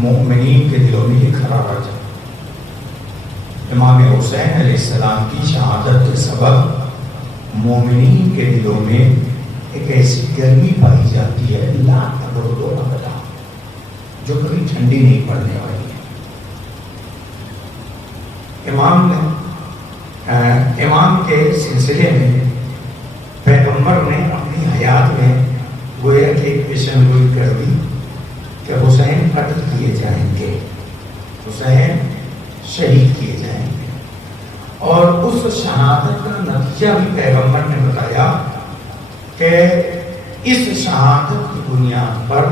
مومنین کے دلوں میں ایک حرارت ہے۔ امام حسین علیہ السلام کی شہادت کے سبب مومنین کے دلوں میں ایک ایسی گرمی پائی جاتی ہے لا تبرد ابدا، جو کبھی ٹھنڈی نہیں پڑنے والی ہے۔ امام کے سلسلے میں پیغمبر نے اپنی حیات میں گویا کہ ایک پیشن گوئی کر دی کہ حسین قتل کیے جائیں گے، حسین شہید کیے جائیں گے، اور اس شہادت کا نتیجہ بھی پیغمبر نے بتایا کہ اس شہادت کی بنیاد پر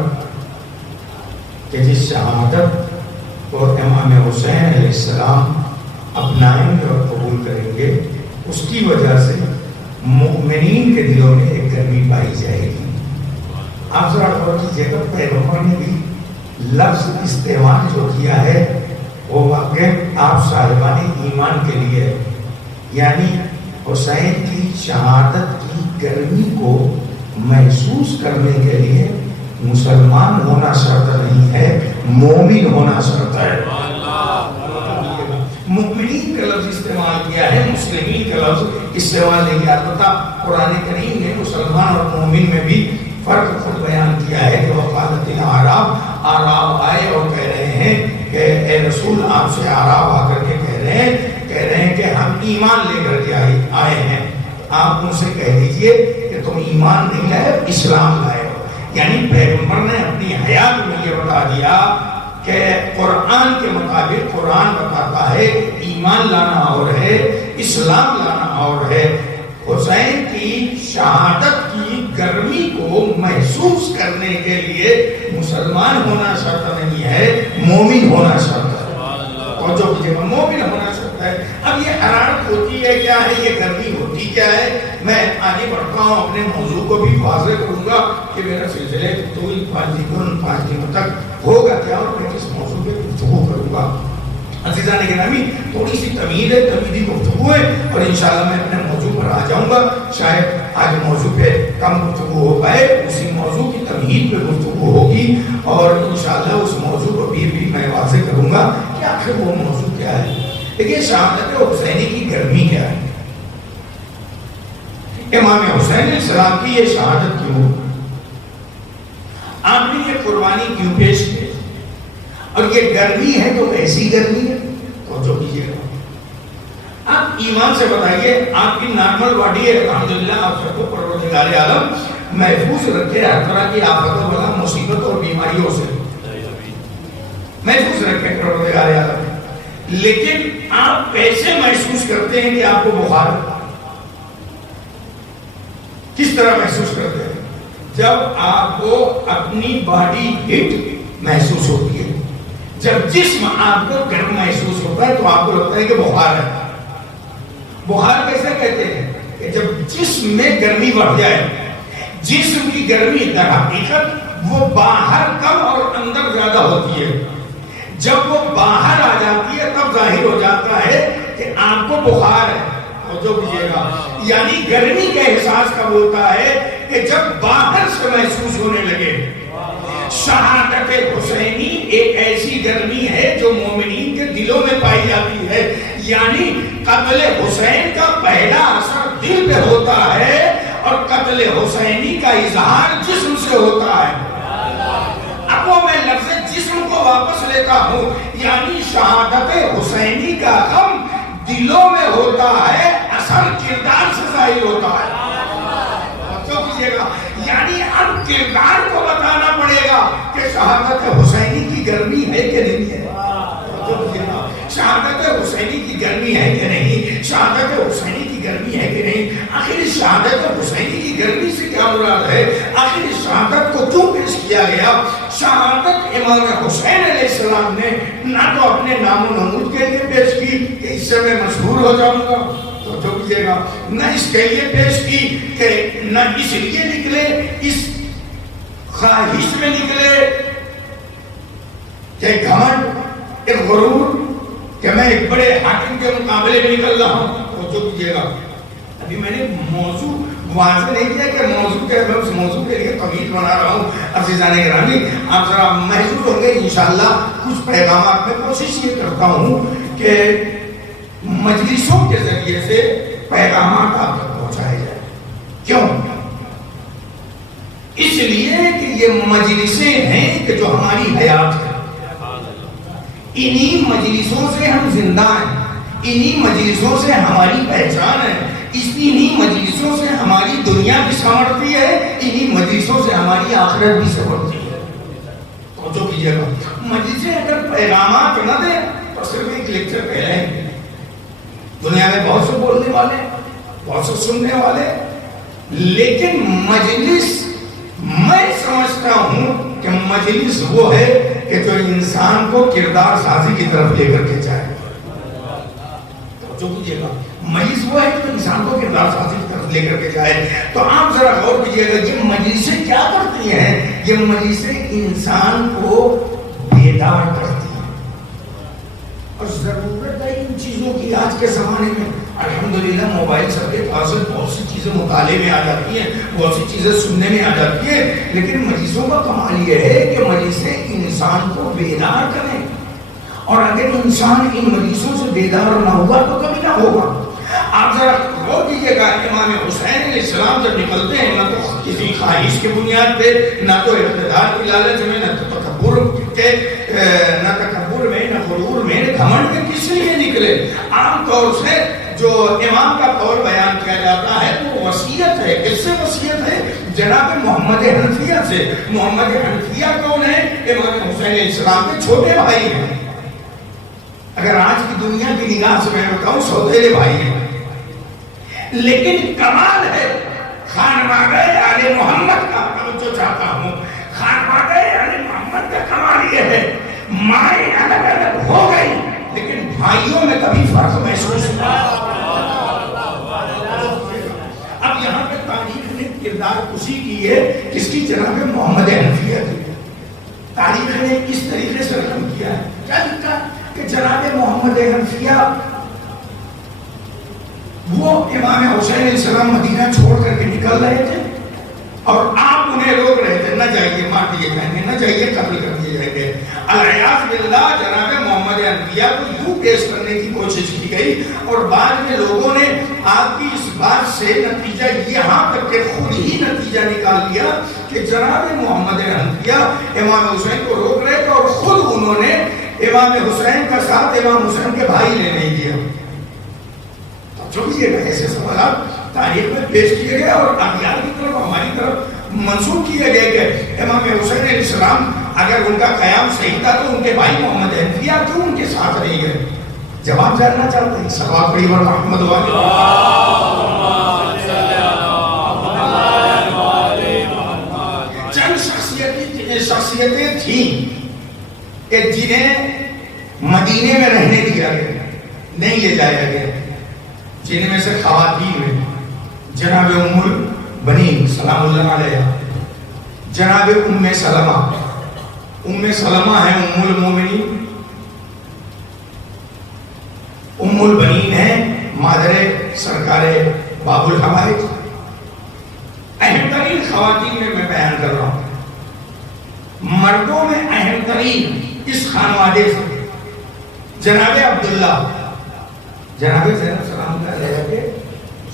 کہ جس شہادت کو امام حسین علیہ السلام اپنائیں گے اور قبول کریں گے، اس کی وجہ سے مومنین کے دلوں میں ایک گرمی پائی جائے گی۔ آپ ذرا غور کیجیے گا، پیغمبر نے بھی لفظ استعمال جو کیا ہے وہ واقع آپ صاحبان ایمان کے لیے ہے، یعنی حسین کی شہادت کی گرمی کو محسوس کرنے کے لیے مسلمان ہونا شرط نہیں ہے، مومن ہونا شرط ہے۔ مومنین کا لفظ استعمال کیا ہے، مسلمین کا لفظ استعمال نہیں کیا۔ البتہ قرآن کریم نے مسلمان اور مومن میں بھی فرق خود بیان کیا ہے کہ وقالت اعراب آئے اور کہہ رہے ہیں کہ اے رسول آپ سے اعراب آ کر کے کہہ رہے ہیں کہ ہم ایمان لے کر کے آئے ہیں، آپ ان سے کہہ دیجئے کہ تم ایمان نہیں لائے، اسلام لائے ہو۔ یعنی پیغمبر نے اپنی حیات میں یہ بتا دیا کہ قرآن کے مطابق قرآن بتاتا ہے ایمان لانا اور ہے، اسلام لانا اور ہے۔ حسین کی شہادت کی گرمی کو محسوس کرنے کے لیے مسلمان ہونا شرط نہیں ہے، مومن ہونا شرط ہے۔ اور جو مومن ہونا شرط ہے۔ اب یہ حرارت ہوتی ہے کیا ہے، یہ گرمی ہوتی کیا ہے، میں آگے بڑھتا ہوں، اپنے موضوع کو بھی واضح کروں گا کہ میرا سلسلے گفتگو 5 دنوں تک ہوگا کیا اور میں کس موضوع پہ گفتگو کروں گا۔ عزیزان گرامی، تھوڑی سی تمیدی گفتگو ہے اور انشاءاللہ میں اپنے موضوع پر آ جاؤں گا۔ شاید آج موضوع پہ کم گفتگو ہو پائے، اسی موضوع کی تمہید پہ گفتگو ہوگی اور انشاءاللہ اس موضوع کو بھی میں واضح کروں گا کہ آخر وہ موضوع کیا ہے۔ لیکن شہادت حسینی کی گرمی کیا ہے، امام حسین علیہ السلام کی یہ شہادت کیوں، آپ نے یہ قربانی کیوں پیش کی، اور یہ گرمی ہے تو ایسی گرمی ہے تو جو کیجیے گا۔ آپ ایمان سے بتائیے، آپ کی نارمل باڈی ہے، الحمدللہ آپ سب کو پروردگار عالم محفوظ رکھے ہر طرح کی آفتوں والا مصیبت اور بیماریوں سے محفوظ رکھے پروردگار عالم، لیکن آپ کیسے محسوس کرتے ہیں کہ آپ کو بخار کس طرح محسوس کرتے ہیں؟ جب آپ کو اپنی باڈی ہٹ محسوس ہوتی ہے، جب جسم آپ کو گرم محسوس ہوتا ہے تو آپ کو لگتا ہے کہ بخار ہے۔ بخار کیسے کہتے ہیں کہ جب جسم میں گرمی بڑھ جائے، جسم کی گرمی در حقیقت وہ باہر کم اور اندر زیادہ ہوتی ہے، جب وہ باہر آ جاتی ہے تب ظاہر ہو جاتا ہے کہ آپ کو بخار ہے۔ اور جو بجھے گا یعنی گرمی کا احساس کب ہوتا ہے کہ جب باہر سے محسوس ہونے لگے۔ شہادت حسینی ایک ایسی گرمی ہے جو مومنین کے دلوں میں پائی جاتی ہے، یعنی قتل حسین کا پہلا اثر دل پہ ہوتا ہے اور قتل حسینی کا اظہار جسم سے ہوتا ہے۔ اب وہ میں لفظ جسم کو واپس لیتا ہوں، یعنی شہادت حسینی کا غم دلوں میں ہوتا ہے، اثر کردار سے ظاہر ہوتا ہے۔ تو کیجئے گا یعنی اب کردار کو بتانا پڑے گا کہ شہادت حسینی کی گرمی ہے کہ نہیں ہے۔ شہادت حسینی کی گرمی ہے کہ نہیں، شہادت حسینی کی گرمی ہے کہ نہیں۔ آخر شہادت حسینی کی گرمی سے کیا مراد ہے، آخر شہادت کو کیوں پیش کیا گیا؟ شہادت امام حسین علیہ السلام نے نہ تو اپنے نام و نمود کے لیے پیش کی کہ اس سے میں مشہور ہو جاؤں گا، تو جو کیجئے گا، نہ اس کے لیے پیش کی کہ نہ اس لیے نکلے، اس خواہش میں نکلے کہ گھمنڈ، ایک غرور کہ میں ایک بڑے حاکم کے مقابلے میں نکل رہا ہوں، تو جو کیجئے گا۔ ابھی میں نے موضوع واضح نہیں کیا کہ موضوع کے میں اس موضوع کے لیے طویل بنا رہا ہوں. عزیزان گرامی آپ ذرا محسوس ہوں گے انشاءاللہ کچھ پیغامات میں کوشش یہ کرتا ہوں کہ مجلسوں کے ذریعے سے پیغامات آپ تک پہنچائے جائیں. کیوں؟ اس لیے کہ یہ مجلسیں ہیں کہ جو ہماری حیات ہے. انہی مجلسوں سے ہم زندہ ہیں, انہی مجلسوں سے ہماری پہچان ہے, انہی مجلسوں سے ہماری دنیا بھی سنورتی ہے, انہی مجلسوں سے ہماری آخرت بھی سنورتی ہے. توجہ کیجیے گا, مجلسیں اگر پیغامات نہ دیں تو صرف ایک لیکچر کہہ رہے ہیں. دنیا میں بہت سے بولنے والے, بہت سے سننے والے, لیکن مجلس میں سمجھتا ہوں کہ مجلس وہ ہے کہ جو انسان کو کردار سازی کی طرف لے کر کے جائے. جو کیجیے گا, مجلس وہ ہے کہ جو انسان کو کردار سازی کی طرف لے کر کے جائے. تو آپ ذرا غور کیجیے گا, یہ مجلسیں کیا کرتی ہیں؟ یہ مجلسیں انسان کو بیدار کرتی ہیں. اور ضرورت ہے ان چیزوں کی آج کے زمانے میں. الحمدللہ موبائل سب کے پاس بہت سی چیزیں مطالعے میں آ جاتی ہیں, بہت سی چیزیں سننے میں آ جاتی ہیں, لیکن مجلسوں کا کمال یہ ہے کہ مجلسیں انسان کو بیدار کریں. اور اگر انسان ان مجلسوں سے بیدار نہ ہوا تو کبھی نہ ہوگا. آپ ذرا غور کیجیے گا, امام حسین علیہ السلام جب نکلتے ہیں نہ تو کسی خواہش کی بنیاد پہ, نہ تو اقتدار کی لالچ میں, نہ تو تکبر میں, نہ غرور میں, نہ گھمنڈ میں, کس لیے نکلے؟ عام طور سے جو امام کا قول بیان کیا جاتا ہے وہ وصیت ہے. کس سے وصیت ہے؟ جناب محمد حنفیہ سے. محمد حنفیہ کون ہے؟ امام حسین علیہ السلام کے چھوٹے بھائی ہیں. اگر آج کی دنیا کی نگاہ سے میں بتاؤں سوتیلے بھائی ہیں. لیکن کمال ہے خانوادہ آل محمد کا. جو چاہتا ہوں خانوادہ آل محمد کا کمال یہ ہے, مائیں الگ الگ ہو گئی لیکن بھائیوں میں کبھی فرق محسوس ہوا. اب یہاں پہ تاریخ نے کردار کشی کی ہے کس کی؟ جناب محمد حنفیہ کی. تاریخ نے اس طریقے سے رقم کیا ہے, کیا لکھا کہ جناب محمد حنفیہ وہ امام حسین علیہ السلام مدینہ چھوڑ کر کے نکل رہے تھے اور آپ انہیں روک رہے تھے, نہ جائیے, مار دیے جائیں گے, نہ جائیے, قتل کر دیے جائیں گے. العیاذ باللہ جناب محمد حنفیہ کو یوں پیش کرنے کی کوشش کی گئی اور بعد میں لوگوں نے آپ کی اس بات سے نتیجہ یہاں تک کہ خود ہی نتیجہ نکال لیا کہ جناب محمد حنفیہ امام حسین کو روک رہے تھے اور خود انہوں نے امام حسین کا ساتھ امام حسین کے بھائی نے نہیں دیا. جو بھی ایسے سوالات تاریخ میں پیش کیے گئے اور اغیار کی طرف ہماری طرف منسوخ کیے گئے کہ امام حسین علیہ السلام اگر ان کا قیام صحیح تھا تو ان کے بھائی محمد حنفیہ کیوں ان کے ساتھ نہیں گئے؟ جواب جاننا چاہتے ہیں. سوال پڑھی اور محمد چند شخصیتیں تھیں کہ جنہیں مدینے میں رہنے دیا گیا, نہیں لے جایا گیا. جن میں سے خواتین میں جناب ام البنین سلام اللہ علیہ, جناب ام سلمہ. ام سلمہ ہے ام المومنین, ام البنین ہے مادر سرکار باب الحوائج. اہم ترین خواتین میں بیان کر رہا ہوں. مردوں میں اہم ترین اس خانوادے سے جناب عبداللہ, جناب زینب سلام علیہ کے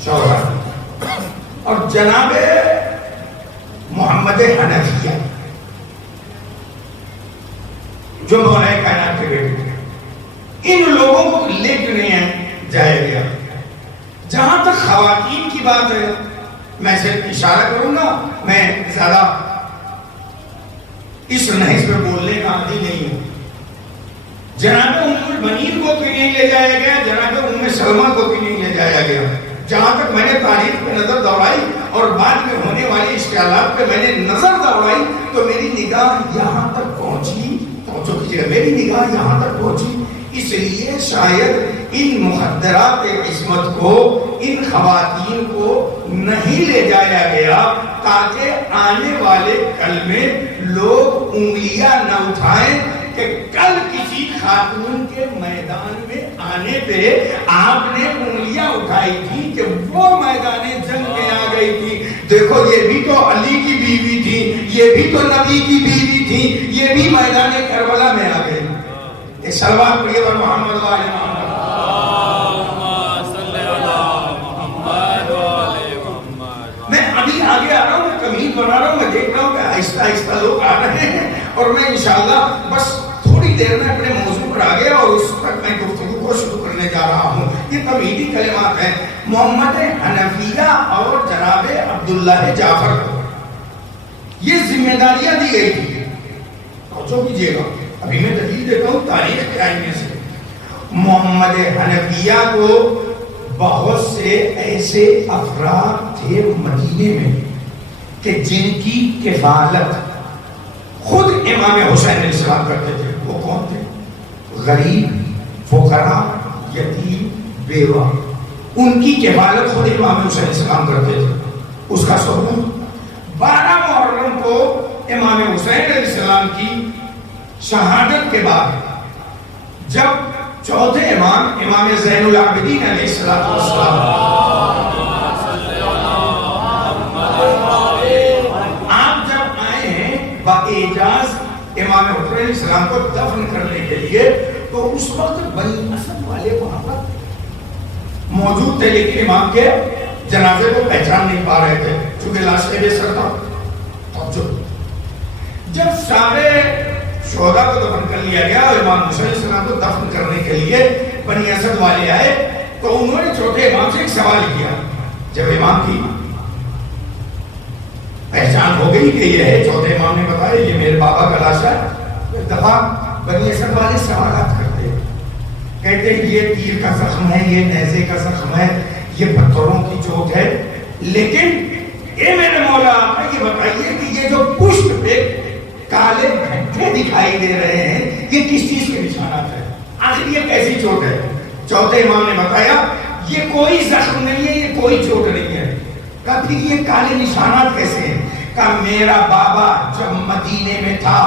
شوہر, اور جناب محمد حنفیہ جو مولا کائنات کے بیٹے تھے. ان لوگوں کو لے کے نہیں جایا گیا. جہاں تک خواتین کی بات ہے میں صرف اشارہ کروں گا, میں زیادہ اس نحس پہ بولنے کا عادی نہیں ہوں. جناب ام البنین کو کیوں نہیں لے جایا گیا؟ جناب ام سلمہ کو کیوں نہیں لے جایا گیا؟ جہاں تک میں نے تاریخ پہ نظر دوڑائی اور بعد میں ہونے والے اشکالات پہ میں نے نظر دوڑائی تو میری نگاہ یہاں تک پہنچی. توجہ کیجیے, میری نگاہ یہاں تک پہنچی. اس لیے شاید ان مخدرات عصمت کو, ان خواتین کو نہیں لے جایا گیا تاکہ آنے والے کل میں لوگ انگلیاں نہ اٹھائیں کہ کل کسی خاتون کے میدان میں آنے پہ آپ نے انگلیاں اٹھائی تھی کہ وہ میدان جنگ میں آ گئی تھی، دیکھو یہ بھی تو علی کی بیوی تھی، یہ بھی تو نبی کی بیوی تھی، یہ بھی میدان کربلا میں آ گئی. ایک صلوات پڑھیے پر محمد و آل محمد. میں ابھی آگے آ رہا ہوں، میں کمیز بنا رہا ہوں، میں دیکھ رہا ہوں کہ آہستہ آہستہ لوگ آ رہے ہیں، اور میں انشاءاللہ بس تھوڑی دیر میں اپنے موضوع پر آ گیا اور اس تک میں گفتگو کو شروع کرنے جا رہا ہوں. یہ تمہیدی کلمات ہیں. محمد حنفیہ اور جناب عبداللہ جعفر کو یہ ذمہ داریاں دی گئی تھی. توجہ کیجیے گا، ابھی میں دلیل دیتا ہوں تاریخ کے آئینے سے. محمد حنفیہ کو بہت سے ایسے افراد تھے مدینے میں کہ جن کی کفالت خود امام حسین علیہ السلام کرتے تھے. وہ کون تھے؟ غریب، فقراء، یتیم، بیوہ. ان کی کفالت خود امام حسین علیہ السلام کرتے تھے. اس کا ثبوت 12 محرم کو امام حسین علیہ السلام کی شہادت کے بعد جب چوتھے امام امام زین العابدین علیہ السلام آپ جب آئے ہیں باعجاز امام حسین علیہ السلام کو دفن کرنے کے لیے، تو اس وقت بنی اسد والے وہاں پر موجود تھے، لیکن امام کے جنازے کو پہچان نہیں پا رہے تھے چونکہ لاش کے بے سر تھا. جب سارے شہداء کو دفن کر لیا گیا اور امام حسین علیہ السلام کو دفن کرنے کے لیے بنی اسد والے آئے، تو انہوں نے چھوٹے امام سے ایک سوال کیا. جب امام کی پہچان ہو گئی کہ یہ ہے، چوتھے امام نے بتایا یہ میرے بابا کا لاش ہے، ایک دفعہ بنی اسد والے سوالات کرتے، کہتے ہیں یہ تیر کا زخم ہے، یہ نیزے کا زخم ہے، یہ پتھروں کی چوٹ ہے، لیکن اے میرے مولا آپ یہ بتائیے کہ یہ جو پشت پہ کالے گھنٹے دکھائی دے رہے ہیں یہ کس چیز کے نشانات ہیں؟ آخر یہ کیسی چوٹ ہے؟ چوتھے امام نے بتایا یہ کوئی زخم نہیں ہے، یہ کوئی چوٹ نہیں ہے. کہا پھر یہ کالے نشانات کیسے ہیں؟ کہا میرا بابا جب مدینے میں تھا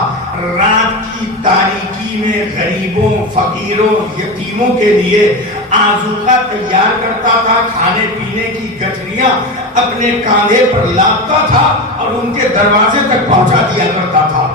رات کی تاریکی میں غریبوں، فقیروں، یتیموں کے لیے آذوقہ تیار کرتا تھا، کھانے پینے کی گٹھریاں اپنے کاندھے پر لاتا تھا اور ان کے دروازے تک پہنچا دیا کرتا تھا.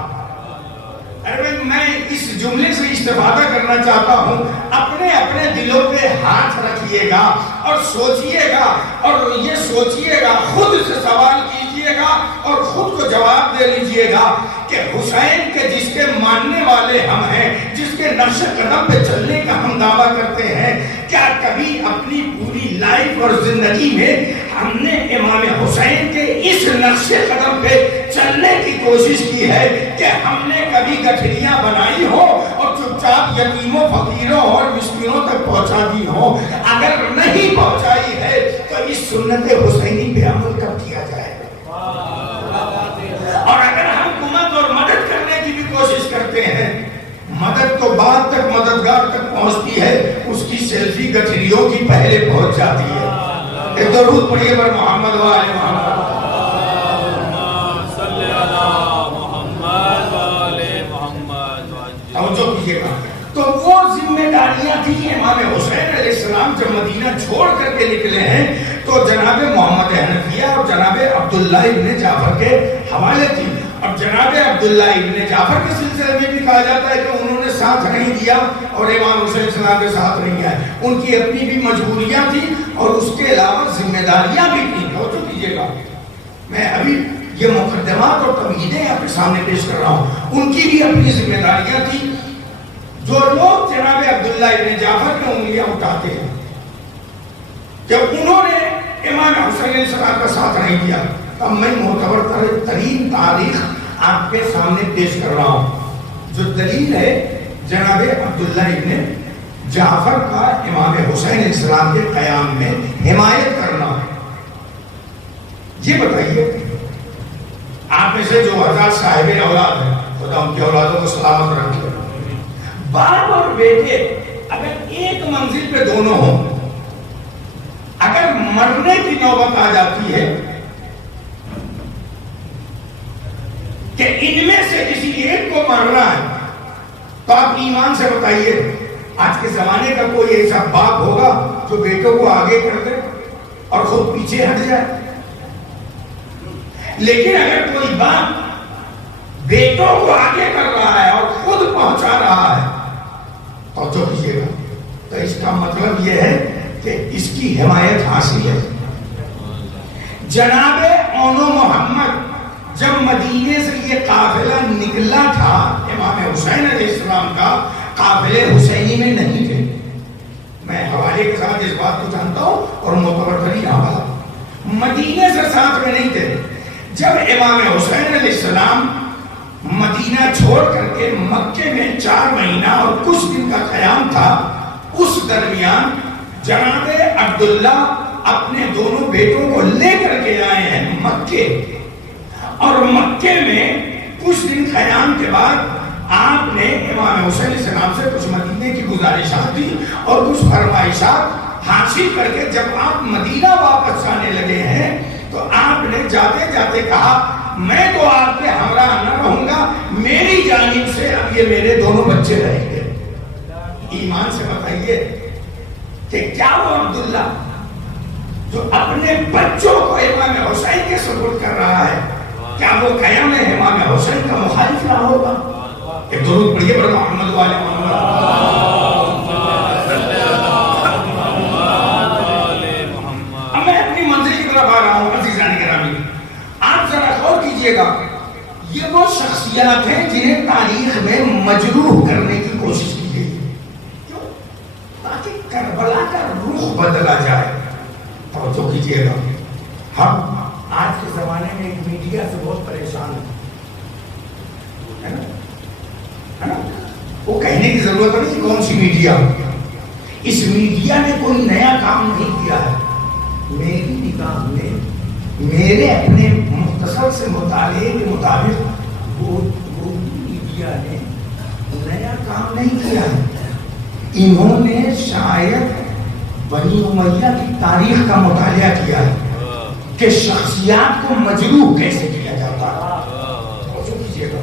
میں اس جملے سے استفادہ کرنا چاہتا ہوں، اپنے اپنے دلوں پہ ہاتھ رکھیے گا اور سوچئے گا، اور یہ سوچئے گا، خود سے سوال کیجئے گا اور خود کو جواب دے لیجئے گا کہ حسین کے جس کے ماننے والے ہم ہیں، جس کے نقش قدم پہ چلنے کا ہم دعویٰ کرتے ہیں، کیا کبھی اپنی پوری لائف اور زندگی میں ہم نے امام حسین کے اس نقش قدم پہ چلنے کی کوشش کی ہے کہ ہم نے کبھی گٹھریاں بنائی ہو اور چپ چاپ یتیموں، فقیروں اور مسکینوں تک پہنچا دی ہو؟ اگر نہیں پہنچائی ہے تو اس سنت حسینی پہ عمل کب کیا جائے؟ اور اگر ہم حکومت اور مدد کرنے کی بھی کوشش کرتے ہیں، مدد تو بعد تک مددگار تک پہنچتی ہے، اس کی سیلفی گٹھریوں کی پہلے پہنچ جاتی ہے. ایک درود پڑھیے پر محمد و آل محمد. توجہ کیجیے گا. تو وہ ذمہ داریاں تھیں امام حسین علیہ السلام جب مدینہ چھوڑ کر کے نکلے ہیں تو جناب محمد حنفیہ اور جناب عبداللہ ابن جعفر کے حوالے تھی. اور جناب عبداللہ ابن جعفر کے سلسلے میں بھی کہا جاتا ہے کہ انہوں نے ساتھ نہیں دیا اور امام حسین علیہ السلام کے ساتھ نہیں آئے. ان کی اپنی بھی مجبوریاں تھیں اور اس کے علاوہ ذمہ داریاں بھی تھیں. توجہ کیجیے گا، میں ابھی یہ مقدمات اور تمہیدیں آپ کے سامنے پیش کر رہا ہوں. ان کی بھی اپنی ذمہ داریاں تھیں. جو لوگ جناب عبداللہ ابن جعفر کی انگلیاں اٹھاتے ہیں کہ انہوں نے امام حسین علیہ السلام کا ساتھ نہیں دیا، اب میں معتبر ترین تاریخ آپ کے سامنے پیش کر رہا ہوں. جو دلیل ہے جناب عبداللہ ابن جعفر کا امام حسین علیہ السلام کے قیام میں حمایت کرنا. یہ بتائیے آپ میں سے جو حضرات صاحب اولاد ہیں، خدا ان کی اولادوں کو سلامت رکھے، باپ اور بیٹے اگر ایک منزل پہ دونوں ہوں، اگر مرنے کی نوبت آ جاتی ہے کہ ان میں سے کسی ایک کو مرنا ہے، تو آپ ایمان سے بتائیے آج کے زمانے کا کوئی ایسا باپ ہوگا جو بیٹوں کو آگے کر دے اور خود پیچھے ہٹ جائے؟ لیکن اگر کوئی باپ بیٹوں کو آگے کر رہا ہے اور خود پہنچا رہا ہے توجہ کیجیے گا، تو اس کا مطلب یہ ہے کہ اس کی حمایت حاصل ہے۔ جناب اونو محمد جب مدینے سے یہ قافلہ نکلا تھا، امام حسین علیہ السلام کا قافلے حسینی میں نہیں تھے، میں حوالے کے ساتھ اس بات کو جانتا ہوں اور معتبر ترین حوالہ، مدینے سے ساتھ میں نہیں تھے۔ جب امام حسین علیہ السلام مدینہ چھوڑ کر کے مکے میں 4 مہینہ اور کچھ دن کا قیام تھا، اس درمیان جناب عبداللہ اپنے دونوں بیٹوں کو لے کر کے آئے ہیں مکے، اور مکے میں کچھ دن قیام کے بعد آپ نے امام حسین علیہ السلام سے کچھ مدینے کی گزارشات دی اور کچھ فرمائشات حاصل کر کے جب آپ مدینہ واپس آنے لگے ہیں تو آپ نے جاتے جاتے کہا میں تو آپ کے ہمراہ نہ رہوں گا، میری جانب سے اب یہ میرے دونوں بچے رہیں گے۔ ایمان سے بتائیے کہ کیا وہ عبداللہ جو اپنے بچوں کو امام حسین کے سپرد کر رہا ہے، کیا وہ قیام امام حسین کا مخالف نہ ہوگا؟ ایک درود پڑھیے بر محمد والے محمد۔ اب میں اپنی منزل کی طرف آ رہا ہوں عزیزان گرامی، آپ ذرا غور کیجئے گا، یہ وہ شخصیات ہیں جنہیں تاریخ میں مجروح کرنے کی کوشش کی گئی، کیوں؟ تاکہ کربلا کا رخ بدلا جائے۔ توجہ کیجئے گا، ہم آج کے زمانے میں ایک میڈیا سے بہت پریشان ہے نا؟ وہ کہنے کی ضرورت نہیں کون سی میڈیا، اس میڈیا نے کوئی نیا کام نہیں کیا ہے۔ میری نگاہ میں میرے اپنے مختصر سے مطالعے کے مطابق وہ میڈیا نے نیا کام نہیں کیا ہے، انہوں نے شاید بنی امیہ کی تاریخ کا مطالعہ کیا ہے کہ شخصیات کو مجروح کیسے کیا جاتا ہے، توجہ کیجئے گا،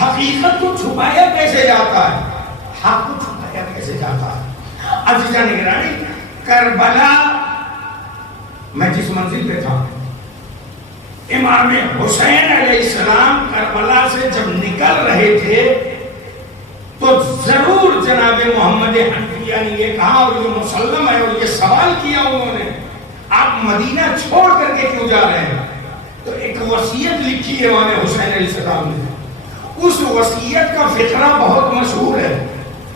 حقیقت کو چھپایا کیسے جاتا ہے، حق کو چھپایا کیسے جاتا ہے۔ عزیزان گرامی، کربلا میں جس منزل پہ تھا، امام حسین علیہ السلام کربلا سے جب نکل رہے تھے تو ضرور جناب محمد حنفیہ نے یہ کہا اور یہ مسلم ہے اور یہ سوال کیا انہوں نے، آپ مدینہ چھوڑ کر کے کیوں جا رہے ہیں؟ تو ایک وصیت لکھی ہے امام حسین علیہ السلام نے، اس وصیت کا فقرہ بہت مشہور ہے۔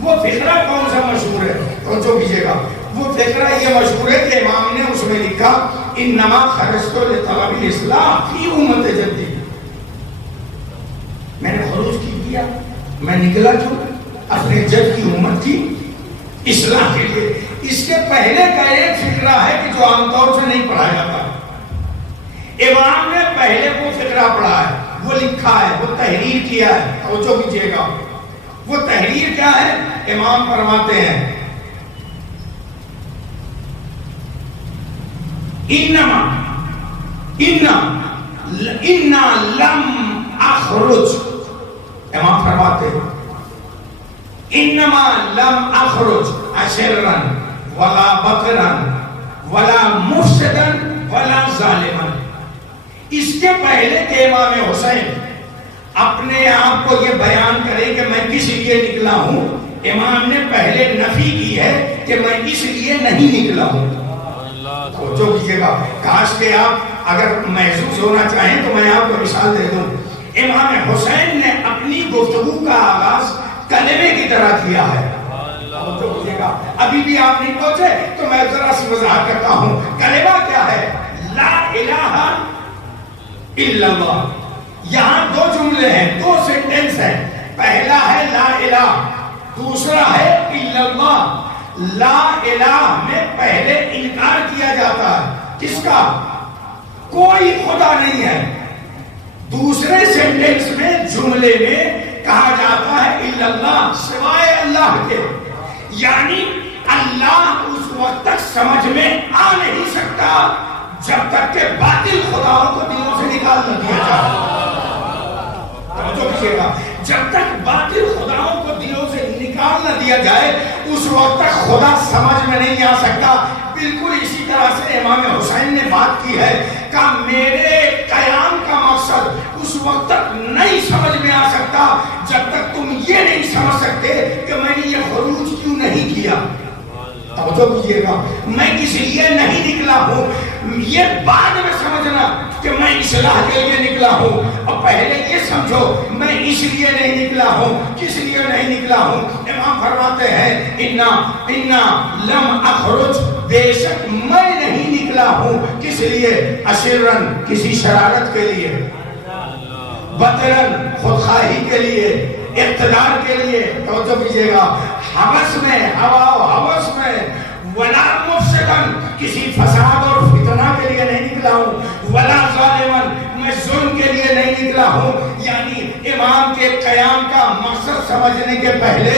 وہ فقرہ کون سا مشہور ہے؟ توجہ کیجئے گا، وہ فقرہ یہ مشہور ہے کہ امام نے اس میں لکھا انما خرجت لطلب الاصلاح فی امت جدی، میں نے خروج کیا، میں نکلا کیوں؟ اپنے جد کی امت کی اصلاح کے لیے۔ اس کے پہلے کا ایک فقرہ ہے کہ جو عام طور سے نہیں پڑھا جاتا، امام نے پہلے وہ فقرہ پڑھا ہے، وہ لکھا ہے، وہ تحریر کیا ہے۔ توجہ کیجئے گا، وہ تحریر کیا ہے؟ امام فرماتے ہیں انا لم اخرج، امام فرماتے ہیں انما لم اخرج اشرا ولا بکرا ولا مفسدا ولا ظالما۔ اس کے پہلے کہ امام حسین اپنے آپ کو یہ بیان کرے کہ میں کس لیے نکلا ہوں، امام نے پہلے نفی کی ہے کہ میں اس لیے نہیں نکلا ہوں۔ توجہ کیجئے گا، کاش کہ آپ اگر محسوس ہونا چاہیں تو میں آپ کو مثال دے دوں۔ امام حسین نے اپنی گفتگو کا آغاز کلمے کی طرح کیا ہے۔ توجہ کیجئے گا، ابھی بھی آپ نہیں پہنچے تو میں ذرا سی وضاحت کرتا ہوں۔ کلمہ کیا ہے؟ لا الہ الا اللہ۔ یہاں دو جملے ہیں، دو سینٹنس ہیں، پہلا ہے لا الہ، دوسرا ہے الا اللہ۔ لا الہ میں پہلے انکار کیا جاتا ہے، کس کا؟ کوئی خدا نہیں ہے۔ دوسرے سینٹنس میں، جملے میں کہا جاتا ہے الا اللہ، سوائے اللہ کے، یعنی اللہ اس وقت تک سمجھ میں آ نہیں سکتا جب تک کہ باطل خداؤں کو دلوں سے نکال نہ دیا جائے۔ توجہ کیجئے گا، جب تک باطل خداؤں کو دلوں سے نکال نہ دیا جائے اس وقت تک خدا سمجھ میں نہیں آ سکتا۔ بالکل اسی طرح سے امام حسین نے بات کی ہے کہ میرے قیام کا مقصد اس وقت تک نہیں سمجھ میں آ سکتا جب تک تم یہ نہیں سمجھ سکتے کہ میں نے یہ خروج کیوں نہیں کیا. توجہ کیجئے گا, میں کس لیے نہیں نکلا ہوں یہ بعد میں سمجھنا کہ میں اصلاح کے لیے نکلا ہوں, اور پہلے یہ سمجھو میں اس لیے نہیں نکلا ہوں, کس لیے نہیں نکلا ہوں. امام فرماتے ہیں انا لم اخرج, بے شک میں نہیں نکلا ہوں کس لیے, اشرن کسی شرارت کے لیے, بطرن خودخواہی کے لیے, اقتدار کے لیے, توجہ کیجئے گا, حوث میں, ہوا و حوث میں, ولا مفسدن کسی فساد اور فتنہ کے لیے نہیں نکلا ہوں, ولا ظالمن میں ظلم کے لیے نہیں نکلا ہوں. یعنی امام کے قیام کا مقصد سمجھنے کے پہلے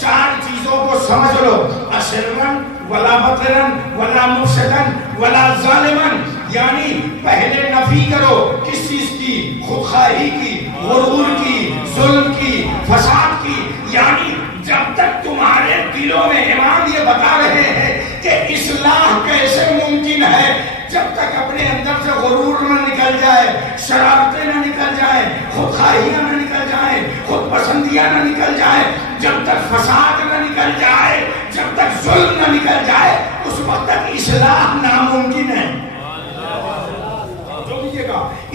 چار چیزوں کو سمجھ لو, اشرن ولا بطرن ولا مفسدن ولا ظالمن. یعنی پہلے نفی کرو کس چیز کی, خودخواہی کی, غرور کی, ظلم کی, فساد کی. یعنی جب تک تمہارے دلوں میں امام یہ بتا رہے ہیں کہ اصلاح کیسے ممکن ہے, جب تک اپنے اندر سے غرور نہ نکل جائے, شرارتیں نہ نکل جائیں, خودخواہیاں نہ نکل جائیں, خود پسندیاں نہ نکل جائیں, جب تک فساد نہ نکل جائے, جب تک ظلم نہ نکل جائے, اس وقت تک اصلاح ناممکن ہے.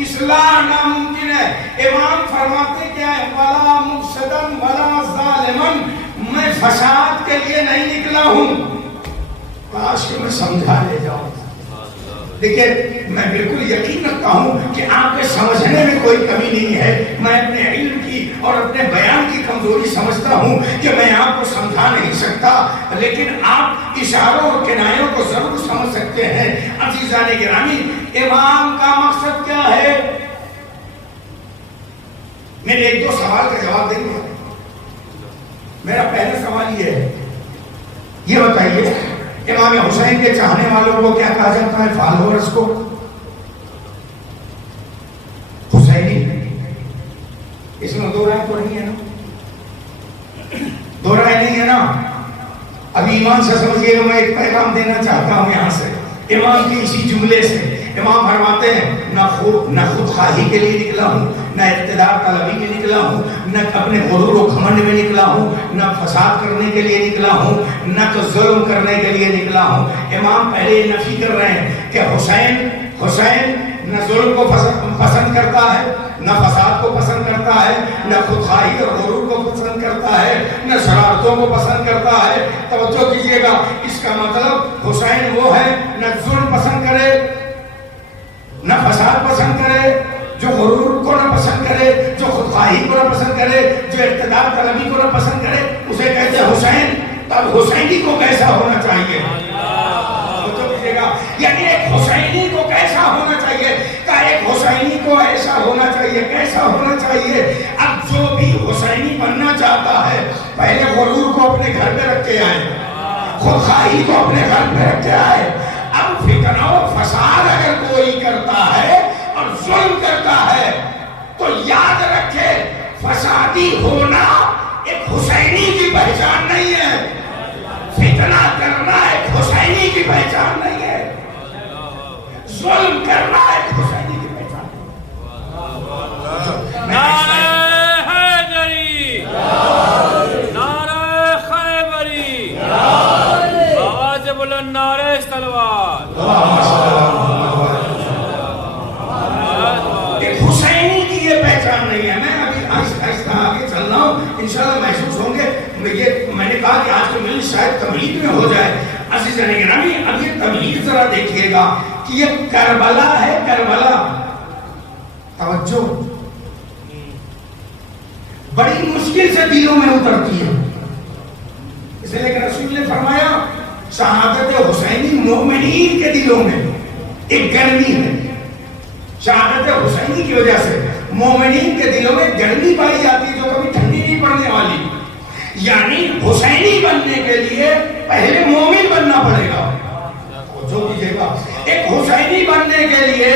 اصلاح ناممکن ہے. امام فرماتے کیا ہے, ولا مفسدن ولا ظالمن, میں فساد کے لیے نہیں نکلا ہوں. کاش کہ میں سمجھا لے جاؤں. دیکھیں میں بالکل یقین رکھتا ہوں کہ آپ کے سمجھنے میں کوئی کمی نہیں ہے. میں اپنے علم کی اور اپنے بیان کی کمزوری سمجھتا ہوں کہ میں آپ کو سمجھا نہیں سکتا, لیکن آپ اشاروں اور کنایوں کو ضرور سمجھ سکتے ہیں. عزیزان گرامی, امام کا مقصد کیا ہے؟ میرے ایک دو سوال کا جواب دیں گے. میرا پہلا سوال یہ ہے, یہ بتائیے امام حسین کے چاہنے والوں کو کیا کہا جاتا ہے, فالوورز کو, حسینی. اس میں دو رائے تو نہیں ہے نا, دو رائے نہیں ہے نا. ابھی ایمان سے سمجھئے کہ میں ایک پیغام دینا چاہتا ہوں یہاں سے, امام کی اسی جملے سے. امام فرماتے ہیں نہ خود خواہی کے لیے نکلا ہوں, نہ اقتدار طلبی میں نکلا ہوں, نہ اپنے غرور و گھمنڈ میں نکلا ہوں, نہ فساد کرنے کے لیے نکلا ہوں, نہ تو ظلم کرنے کے لیے نکلا ہوں. امام پہلے نفی کر رہے ہیں کہ حسین نہ ظلم کو پسند کرتا ہے, نہ فساد کو پسند کرتا ہے, نہ خودخواہی اور غرور کو پسند کرتا ہے, نہ شرارتوں کو پسند کرتا ہے. توجہ کیجئے گا, اس کا مطلب حسین وہ ہے نہ ظلم پسند کرے, نہ فساد پسند کرے, جو غرور کو نہ پسند کرے, جو خودخواہی کو نہ پسند کرے, جو اقتدار طلبی کو نہ پسند کرے, اسے کہتے ہیں حسین. تب حسینی کو کیسا ہونا چاہیے؟ یعنی ایک حسینی کو کیسا ہونا چاہیے, کہ ایک حسینی کو ایسا ہونا چاہیے, کیسا ہونا چاہیے. اب جو بھی حسینی بننا چاہتا ہے پہلے غرور کو اپنے گھر پہ رکھ کے آئے, خودخواہی کو اپنے گھر پہ رکھ کے آئے. اب فتنہ و فساد اگر کوئی کرتا ہے اور ظلم کرتا ہے تو یاد رکھے فسادی ہونا ایک حسینی کی پہچان نہیں ہے, فتنہ کرنا ایک حسینی کی پہچان نہیں ہے, ظلم کرنا ایک حسینی کی پہچان ہے. نعرہ حیدری, نعرہ خیبری, آواز بلند نعرہ تلوار. ایک حسینی کی یہ پہچان نہیں ہے. میں ابھی آہستہ آگے چل رہا ہوں, انشاءاللہ محسوس ہوں گے. میں نے کہا کہ آج کی مجلس شاید تمہید میں ہو جائے. عزیزان گرامی, اب یہ تمہید ذرا دیکھیے گا کہ یہ کربلا ہے, کربلا. توجہ, بڑی مشکل سے دلوں میں اترتی ہے. اس لیے کہ رسول نے فرمایا شہادت حسینی مومنین کے دلوں میں ایک گرمی ہے. شہادت حسینی کی وجہ سے مومنین کے دلوں میں گرمی پائی جاتی ہے جو کبھی ٹھنڈی نہیں پڑنے والی. یعنی حسینی بننے کے لیے پہلے مومن بننا پڑے گا. جو کیجئے گا, ایک حسینی بننے کے لیے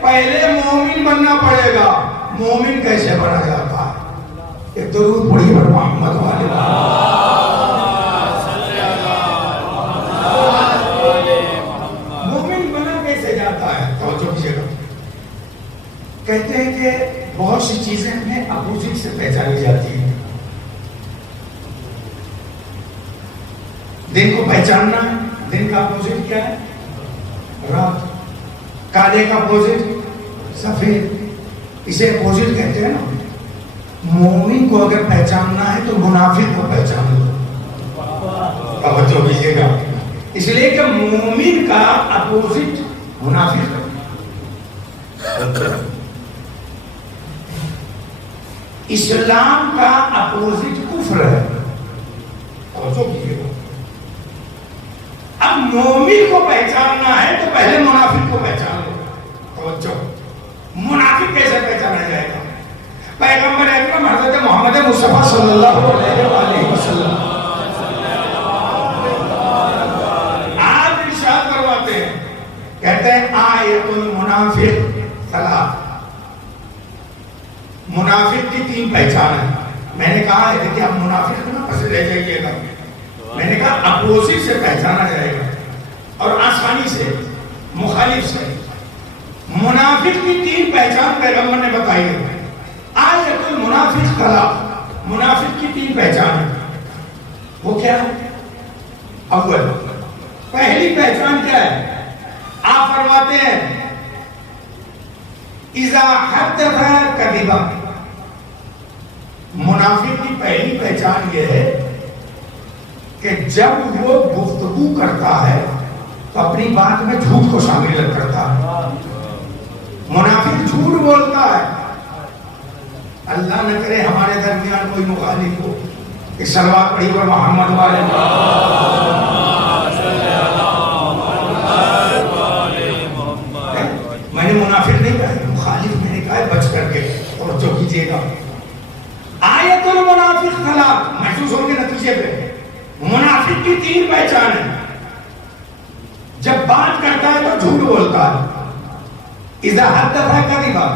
پہلے مومن بننا پڑے گا. مومن کیسے بنا جاتا ہے؟ ایک درود پڑھیے پر محمد والے دن کو پہچاننا ہے. دن کا اپوزٹ کیا ہے؟ رات. کالے کا اپوزٹ سفید. اسے اپوزٹ کہتے ہیں نا. مومن کو اگر پہچاننا ہے تو منافق کو پہچان لو. توجہ کیجیے گا. اس لیے کہ مومن کا اپوزٹ منافق ہے. اسلام کا اپوزٹ کفر ہے. توجہ کیجیے گا. اب مومن کو پہچاننا ہے تو پہلے منافق کو پہچان لو. توجہ. منافق کیسے پہچانا جائے گا؟ پیغمبر اکرم حضرت محمد مصطفیٰ صلی اللہ علیہ وآلہ وسلم آپ ارشاد کرواتے ہیں, کہتے ہیں آیت المنافق ثلاث. منافق کی 3 پہچان ہے. میں نے کہا ہے کہ آپ منافق نہ پھنسے رہ جائیے گا. میں نے کہا اپوزٹ سے پہچانا جائے گا اور آسانی سے مخالف سے. منافق کی 3 پہچان پیغمبر نے بتائی ہے. آیت المنافق ثلاث. منافق کی 3 پہچان ہے. وہ کیا ہے؟ اول پہلی پہچان کیا ہے؟ آپ فرماتے ہیں اذا حدث کذبا. منافق کی پہلی پہچان یہ ہے کہ جب وہ گفتگو کرتا ہے تو اپنی بات میں جھوٹ کو شامل کرتا ہے. منافق جھوٹ بولتا ہے. اللہ نہ کرے ہمارے درمیان کوئی مخالف ہو کہ صلوات پڑھی اور محمد والے. میں نے منافق نہیں کہا, مخالف میں نے کہا ہے, بچ کر کے. اور جو کیجیے گا آیت المنافق ثلاث. محسوس ہوں گے نتیجے پہ. منافق کی 3 پہچان ہے. جب بات کرتا ہے تو جھوٹ بولتا ہے. اذا حدث کذبا.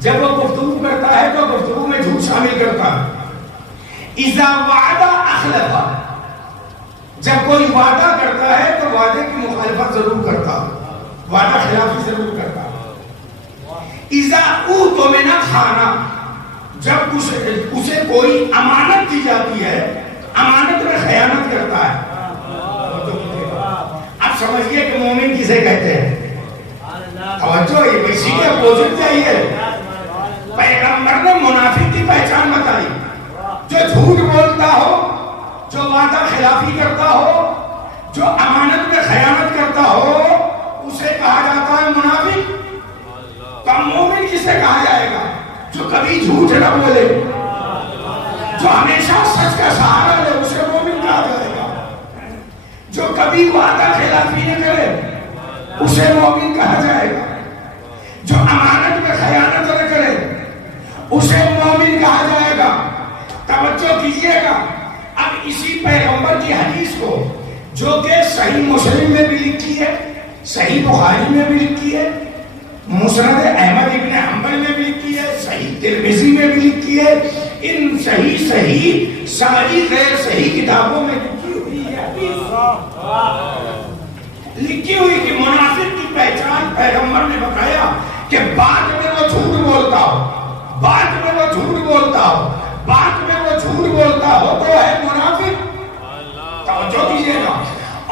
جب وہ گفتگو کرتا ہے تو گفتگو میں جھوٹ شامل کرتا ہے. اذا وعد اخلف. جب کوئی وعدہ کرتا ہے تو وعدے کی مخالفت ضرور کرتا ہے, وعدہ خلافی ضرور کرتا ہے. اذا اؤتمن خان. جب اسے کوئی امانت دی جاتی ہے, امانت میں خیانت کرتا ہے. اب سمجھئے کہ مومن کسے کہتے ہیں. توجہ, یہ کسی کے اپوزٹ چاہیے. پیغمبر نے منافق کی پہچان بتائی. جو جھوٹ بولتا ہو, جو وعدہ خلافی کرتا ہو, جو امانت میں خیانت کرتا ہو, اسے کہا جاتا ہے منافق. تو مومن کسے کہا جائے گا؟ جو کبھی جھوٹ نہ بولے, جو ہمیشہ سچ کا سہارا لے, اسے مومن کہا جائے گا. جو کبھی وعدہ خلافی نہ کرے, اسے مومن کہا جائے گا. جو امانت میں خیانت نہ کرے, اسے مومن کہا جائے گا. توجہ کیجئے گا. اب اسی پیغمبر کی حدیث کو, جو کہ صحیح مسلم میں بھی لکھی ہے, صحیح بخاری میں بھی لکھی ہے, مسند احمد ابن حنبل میں بھی لکھی ہے, صحیح ترمذی میں بھی لکھی ہے, ان صحیح ساری غیر صحیح کتابوں میں لکھی ہوئی ہے. لکھی ہوئی کہ منافق کی پہچان پیغمبر نے بتایا کہ بات میں وہ جھوٹ بولتا ہو, بات میں وہ جھوٹ بولتا ہو, بات میں وہ جھوٹ بولتا ہو تو ہے منافق. توجہ کیجئے گا.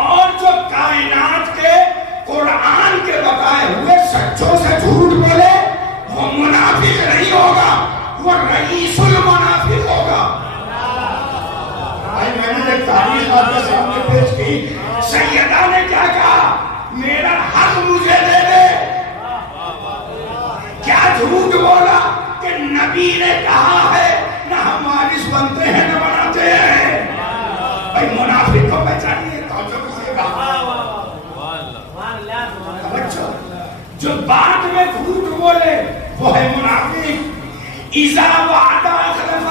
اور جو کائنات کے قرآن کے بتائے ہوئے سچوں سے جھوٹ بولے, وہ منافق نہیں ہوگا, وہ رئیس المنافق ہوگا. میں نے ایک تاریخ آپ کے سامنے پیش کی. سیدہ نے کیا کہا؟ میرا حق مجھے دے دے. کیا جھوٹ بولا کہ نبی نے کہا ہے, نہ ہم وارث بنتے ہیں نہ بناتے ہیں. بھائی منافق کو پہچانیے. جو بات میں جھوٹ بولے وہ ہے منافق. اذا وعد اخلف.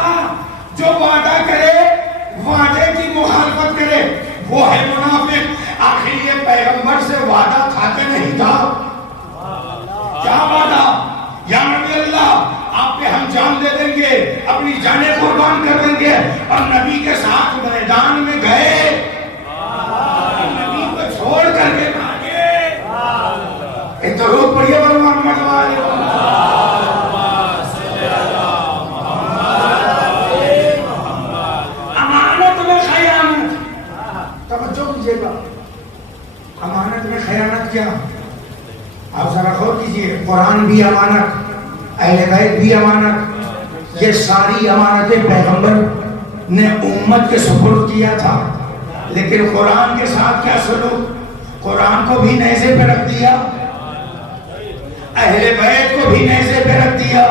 جو وعدہ کرے, وعدے کی مخالفت کرے, وہ ہے منافق. آخر یہ پیغمبر سے وعدہ تھا کہ نہیں تھا؟ کیا وعدہ؟ یا نبی اللہ, آپ پہ ہم جان دے دیں گے, اپنی جانیں قربان کر دیں گے. اور نبی کے ساتھ میدان میں گئے, نبی کو چھوڑ کر کے بھاگے. ایک تو روز پڑھیے پر محمد والے. امانت میں خیانت. توجہ امانت کیا؟ آپ ذرا غور کیجیے، قرآن بھی امانت، اہل بیت بھی امانت، یہ ساری امانتیں پیغمبر نے امت کے سپرد کیا تھا، لیکن قرآن کے ساتھ کیا سلوک؟ قرآن کو بھی نیزے پہ رکھ دیا، اہل بیت کو بھی نیزے پہ رکھ دیا۔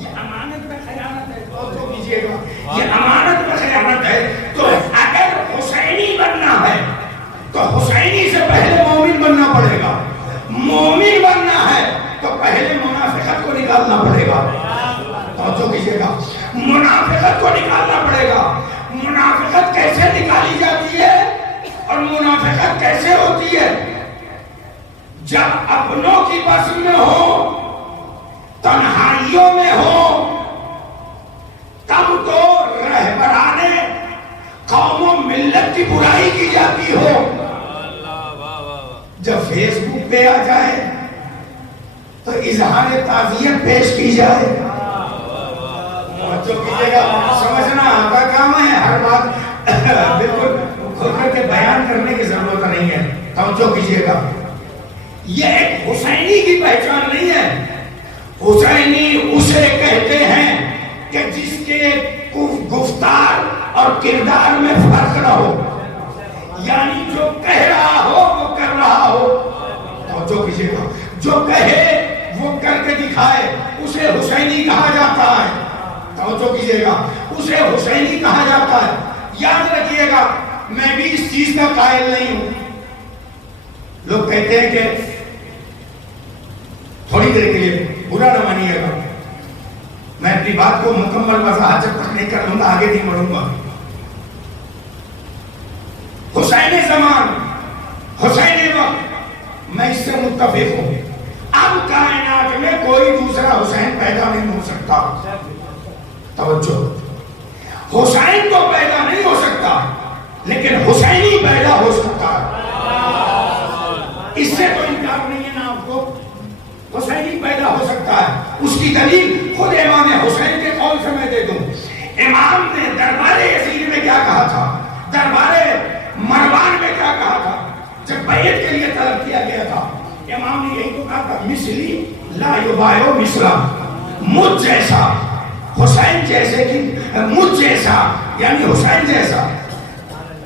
یہ امانت میں خیانت ہے، تو کیجیے گا، یہ امانت میں خیانت ہے۔ تو اگر حسینی بننا ہے تو حسینی سے پہلے مومن بننا پڑے گا، مومن بننا ہے تو پہلے منافقت کو نکالنا پڑے گا۔ توجہ کیجیے گا، منافقت کو نکالنا پڑے گا۔ منافقت کیسے نکالی جاتی ہے اور منافقت کیسے ہوتی ہے؟ جب اپنوں کی بس میں ہو، تنہائیوں میں ہو، تب تو رہبرانے قوم و ملت کی برائی کی جاتی ہو۔ جب فیس بک پہ آ جائے تو اظہار تعزیت پیش کی جائے۔ جو کیجیے گا، سمجھنا آپ کا کام ہے، ہر بات بالکل کھل کر کے بیان کرنے کی ضرورت نہیں ہے۔ توجہ کیجیے گا، یہ ایک حسینی کی پہچان نہیں ہے۔ حسینی اسے کہتے ہیں کہ جس کے گفتار اور کردار میں فرق نہ ہو، یعنی جو کہہ رہا ہو وہ کر رہا ہو۔ توجہ کیجیے گا، جو کہے وہ کر کے دکھائے، اسے حسینی کہا جاتا ہے۔ توجہ کیجیے گا، اسے حسینی کہا جاتا ہے۔ یاد رکھیے گا، میں بھی اس چیز کا قائل نہیں ہوں۔ لوگ کہتے ہیں کہ تھوڑی دیر کے لیے برا نہ مانیے گا، میں اپنی بات کو مکمل وضاحت جب تک نہیں کر لوں گا آگے نہیں بڑھوں گا۔ حسین زمان، حسین وقت، میں اس سے متفق ہوں۔ اب کائنات میں کوئی دوسرا حسین پیدا نہیں ہو سکتا۔ توجہ، حسین تو پیدا نہیں ہو سکتا لیکن حسینی پیدا ہو سکتا ہے، اس سے تو انکار نہیں ہے نا آپ کو۔ حسینی پیدا ہو سکتا ہے، اس کی دلیل خود امام حسین کے قول سے میں دے دوں۔ امام نے دربار یزید میں کیا کہا تھا، دربار مروان میں کیا کہا تھا جب بیعت کے لیے طلب کیا گیا تھا؟ امام نے یہی تو کہا تھا، مثلی لا یبایع مثلا، مجھ جیسا، حسین جیسے کہ مجھ جیسا یعنی حسین جیسا،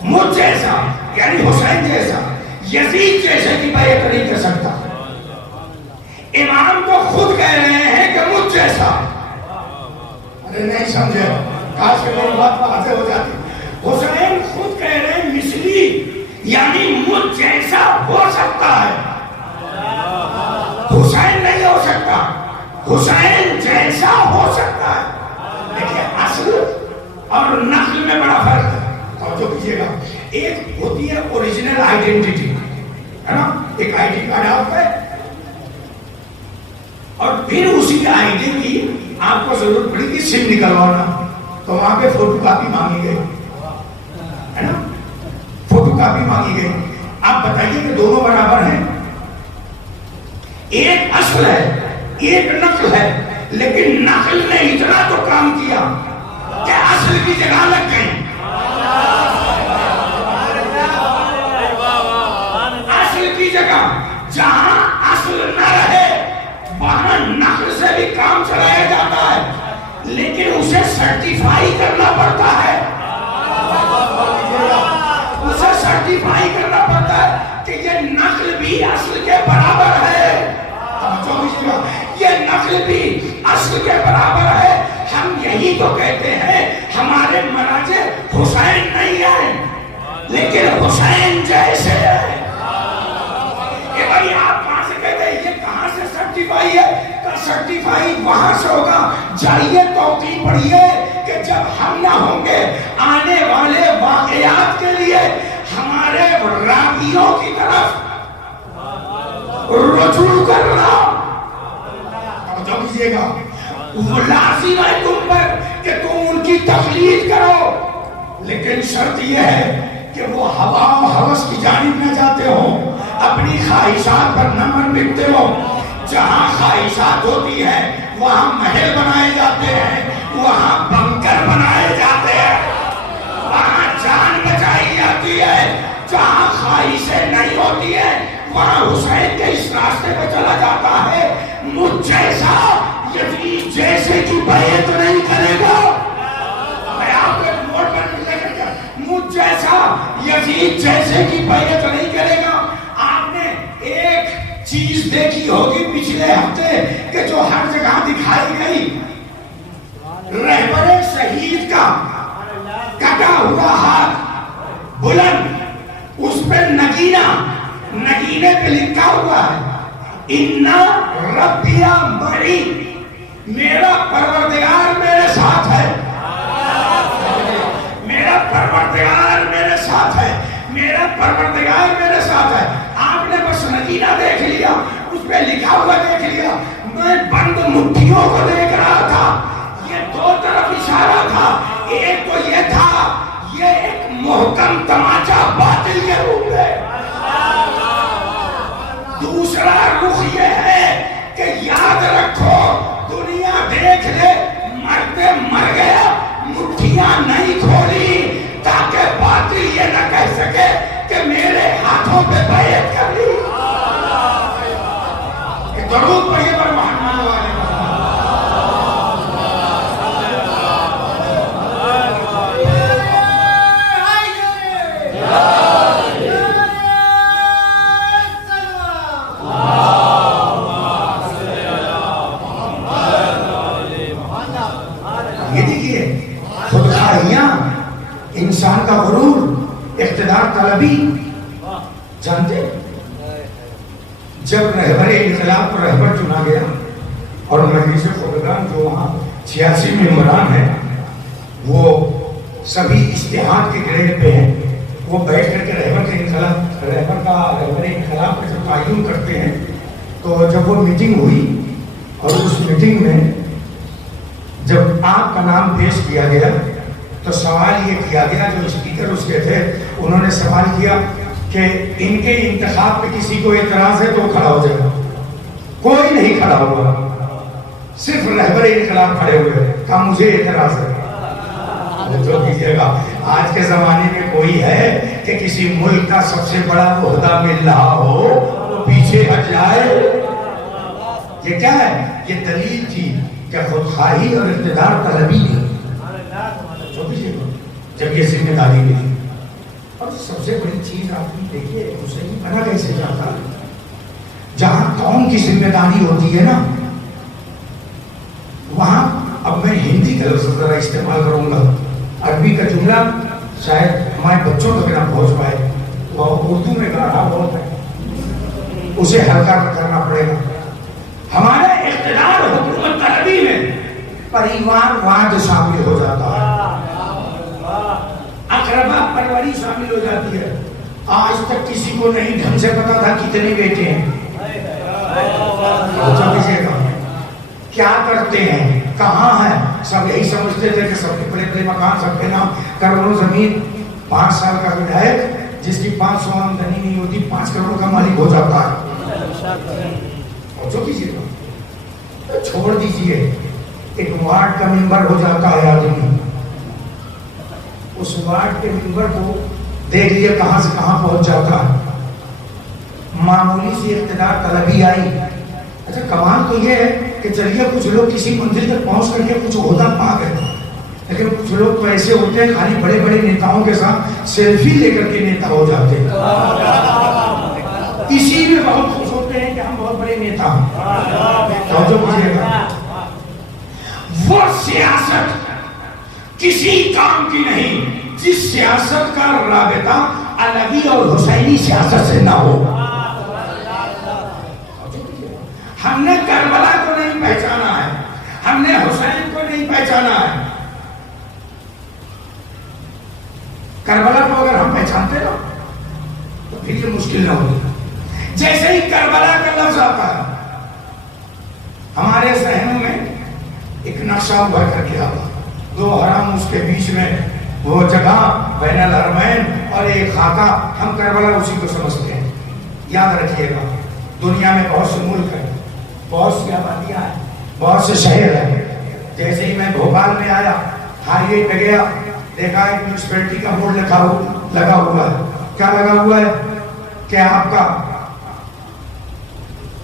مجھ جیسا یعنی حسین جیسا یزید جیسے کی بیعت نہیں کر سکتا۔ امام تو خود کہہ رہے ہیں کہ مجھ جیسا۔ ارے نہیں سمجھے، کاش کہ میری بات واضح ہو جاتی۔ حسین خود کہہ رہے ہیں مثلی یعنی مجھ جیسا ہو سکتا ہے، حسین نہیں ہو سکتا، حسین جیسا ہو سکتا ہے۔ لیکن اصل اور نقل میں بڑا فرق ہے۔ توجہ کیجیے گا، ایک ہوتی ہے اوریجنل آئیڈینٹی، ہے نا، ایک آئی ڈی کارڈ آپ ہے اور پھر اسی آئی ڈی کی آپ کو ضرورت پڑی کہ سم نکلوانا، تو وہاں پہ فوٹو کاپی مانگی گئی، ہے نا، فوٹو کاپی مانگی گئی۔ آپ بتائیے کہ دونوں برابر ہیں؟ ایک اصل ہے ایک نقل ہے، لیکن نقل نے اتنا تو کام کیا کہ اصل کی جگہ لگ گئی۔ اصل کی جگہ جہاں اصل نہ رہے وہاں نقل سے بھی کام چلایا جاتا ہے، لیکن اسے سرٹیفائی کرنا پڑتا ہے، اسے سرٹیفائی کرنا پڑتا ہے کہ یہ نقل بھی اصل کے برابر ہے۔ یہ نقل بھی اصل کے برابر ہے۔ ہم یہی تو کہتے ہیں ہمارے مراجع حسین نہیں ہیں لیکن حسین جیسے ہیں۔ کہ بھائی آپ کہاں سے کہتے ہیں، یہ کہاں سے سرٹیفائی ہے؟ سرٹیفائی وہاں سے ہوگا۔ جائیے توقیع پڑھیے کہ جب ہم نہ ہوں گے آنے والے واقعات کے لیے ہمارے راویوں کی طرف رجوع کرنا۔ توجہ کیجیے گا، وہ لازم ہے تم پر کہ تم ان کی تقلید کرو، لیکن شرط یہ ہے کہ وہ ہوا و ہوس کی جانب نہ جاتے ہو، اپنی خواہشات پر نہ من بکتے ہو۔ جہاں خواہشات ہوتی ہیں وہاں محل بنائے جاتے ہیں، وہاں بنکر بنائے جاتے ہیں، وہاں جان بچائی جاتی ہے۔ جہاں خواہشیں نہیں ہوتی ہیں وہاں راستے پہ چلا جاتا ہے مجھ جیسا یزید جیسے کی بیعت نہیں کرے گا. میں آپ کو موڑ پر لے کر گیا, مجھ جیسا یزید جیسے کی بیعت نہیں کرے گا. آپ نے ایک چیز دیکھی ہوگی پچھلے ہفتے کہ جو ہر جگہ دکھائی گئی, رہبر شہید کا کٹا ہوا ہاتھ بلند, اس پہ نگینے پہ لکھا ہوا ہے اِنَّا رَبِّيَ مَعِي, میرا پروردگار میرے ساتھ ہے, میرا پروردگار میرے ساتھ ہے, میرا پروردگار میرے ساتھ ہے. آپ نے بس نگینہ دیکھ لیا, اس پہ لکھا ہوا دیکھ لیا. میں بند مٹھیوں کو دیکھ رہا تھا, یہ دو طرف اشارہ تھا. ایک تو یہ تھا یہ ایک محکم تماچا باطل کے روپ ہے, دوسرا رخ یہ ہے کہ یاد رکھو دنیا دیکھ لے مرتے مر گیا, مٹھیاں نہیں کھولی تاکہ باطل یہ نہ کہہ سکے کہ میرے ہاتھوں پہ بیعت کر لی. درود پڑھیے پر محمد والے انسان کا غرور, اقتدار طلبی. جانتے جب رہبر انقلاب کو رہبر چنا گیا اور مجلس خبرگان جو وہاں 86 ممبران ہیں وہ سبھی اشتہاد کے گریڈ پہ ہیں, وہ بیٹھ کر کے رہبر انقلاب کا جب تعین کرتے ہیں تو جب وہ میٹنگ ہوئی اور اس میٹنگ میں جب آپ کا نام پیش کیا گیا تو سوال یہ کیا گیا, جو اسپیکر اس کے تھے انہوں نے سوال کیا کہ ان کے انتخاب پہ کسی کو اعتراض ہے تو کھڑا ہو جائے. کوئی نہیں کھڑا ہوا, صرف رہبر انقلاب کھڑے ہوئے, کہا مجھے اعتراض ہے. جو کیجیے گا آج کے زمانے میں کوئی ہے کہ کسی ملک کا سب سے بڑا عہدہ مل رہا ہو تو پیچھے ہٹ جائے؟ یہ کیا ہے؟ یہ دلیل تھی کہ خودخواہی اور اقتدار طلبی ہے. جب یہ ذمہ داری ملی, اور سب سے بڑی چیز آپ کی دیکھیے حسین بنا کیسے جاتا ہے, جہاں قوم کی ذمہ داری ہوتی ہے نا وہاں, اب میں ہندی کا لفظ ذرا استعمال کروں گا, عربی کا جملہ شاید ہمارے بچوں تک نہ پہنچ پائے, وہ اردو میں گاڑھا بہت ہے, اسے ہلکا کرنا پڑے گا. ہمارا اقتدار حکومت طلبی میں پریوار واد شامل ہو جاتا ہے, اقربا پروری شامل ہو جاتی ہے. آج تک کسی کو نہیں ڈھنگ سے پتا تھا کتنے بیٹے ہیں, کیا کرتے ہیں, کہاں ہیں. سب یہی سمجھتے تھے کہ سب کے بڑے بڑے مکان, سب کے نام, کروڑوں زمین. 5 سال کا ودھایک جس کی 500 آمدنی نہیں ہوتی 5 کروڑ کا مالک ہو جاتا ہے. جو کیجیے گا چھوڑ دیجیے, ایک وارڈ کا ممبر ہو جاتا ہے آدمی, اس وارڈ کے ممبر کو دیکھ لیے کہاں سے کہاں پہنچ جاتا ہے. معمولی سی اقتدار طلبی آئی. اچھا کمال تو یہ ہے کہ چلیے کچھ لوگ کسی منزل تک پہنچ کر کے کچھ عہدہ پا گئے, لیکن کچھ لوگ تو ایسے ہوتے ہیں خالی بڑے بڑے نیتاؤں کے ساتھ سیلفی لے کر کے نیتا ہو جاتے ہیں. اسی میں بہت خوش ہوتے ہیں کہ ہم بہت بڑے نیتا ہیں. توجہ کیجیے گا, وہ سیاست کسی کام کی نہیں جس سیاست کا رابطہ علوی اور حسینی سیاست سے نہ ہو. ہم نے کربلا کو نہیں پہچانا ہے, ہم نے حسین کو نہیں پہچانا ہے. کربلا کو اگر ہم پہچانتے نا تو پھر یہ مشکل نہ ہوتی. جیسے ہی کربلا کا لفظ آتا ہے ہمارے ذہنوں میں ایک نقشہ ابھر کر کے آتا, 2 حرم اس کے بیچ میں وہ جگہ بین الحرمین اور ایک خاکہ, ہم کربلا اسی کو سمجھتے ہیں. یاد رکھیے گا دنیا میں بہت سے ملک ہیں, بہت سی آبادیاں ہیں, بہت سے شہر ہیں. جیسے ہی میں بھوپال میں آیا, ہائی وے پہ گیا, دیکھا ایک میونسپلٹی کا بورڈ لگا ہوا ہے. کیا لگا ہوا ہے کہ آپ کا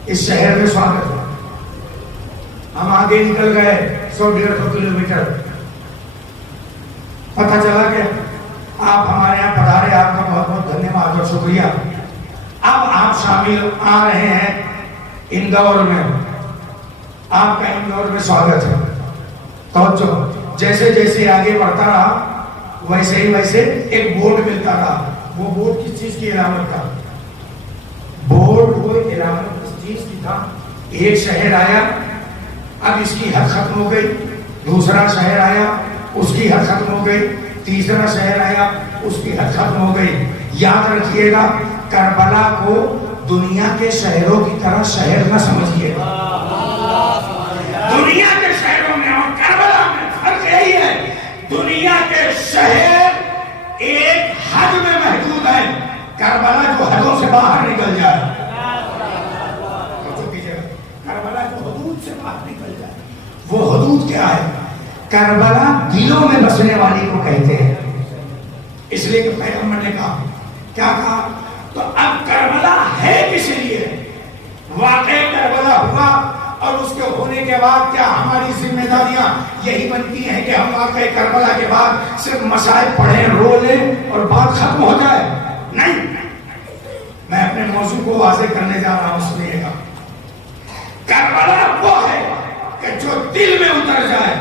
اس شہر میں سواگت ہے. ہم آگے نکل گئے 100-150 کلومیٹر، پتہ چلا کہ آپ ہمارے یہاں پدھارے، آپ کا بہت بہت دھنیہ واد اور شکریہ. اب آپ شامل آ رہے ہیں اندور میں، آپ کا اندور میں سواگت ہے. توجہ، جیسے جیسے آگے بڑھتا رہا ویسے ہی ویسے ایک بورڈ ملتا رہا. وہ بورڈ کس چیز کی علامت تھا؟ بورڈ وہ علامت کس چیز کی تھا؟ ایک شہر آیا، اب اس کی حد ختم ہو گئی. دوسرا شہر آیا، اس کی حد ختم ہو گئی. تیسرا شہر آیا، اس کی حد ختم ہو گئی. یاد رکھیے گا، کربلا کو دنیا کے شہروں کی طرح شہر نہ سمجھیے. دنیا کے شہروں میں اور کربلا میں فرق یہی ہے، دنیا کے شہر ایک حد میں محدود ہے، کربلا جو حدوں سے باہر نکل جائے، کربلا جو حدود سے باہر نکل جائے. وہ حدود کیا ہے؟ کربلا دلوں میں بسنے والی کو کہتے ہیں. اس لیے کہ پیغمبر نے کہا، کیا کہا؟ تو اب کربلا ہے کس لیے؟ واقع کربلا ہوا اور اس کے ہونے کے بعد کیا ہماری ذمہ داریاں یہی بنتی ہیں کہ ہم واقع کربلا کے بعد صرف مسائل پڑھیں، رو لیں اور بات ختم ہو جائے؟ نہیں، میں اپنے موضوع کو واضح کرنے جا رہا ہوں. سنیے گا، کربلا وہ ہے کہ جو دل میں اتر جائے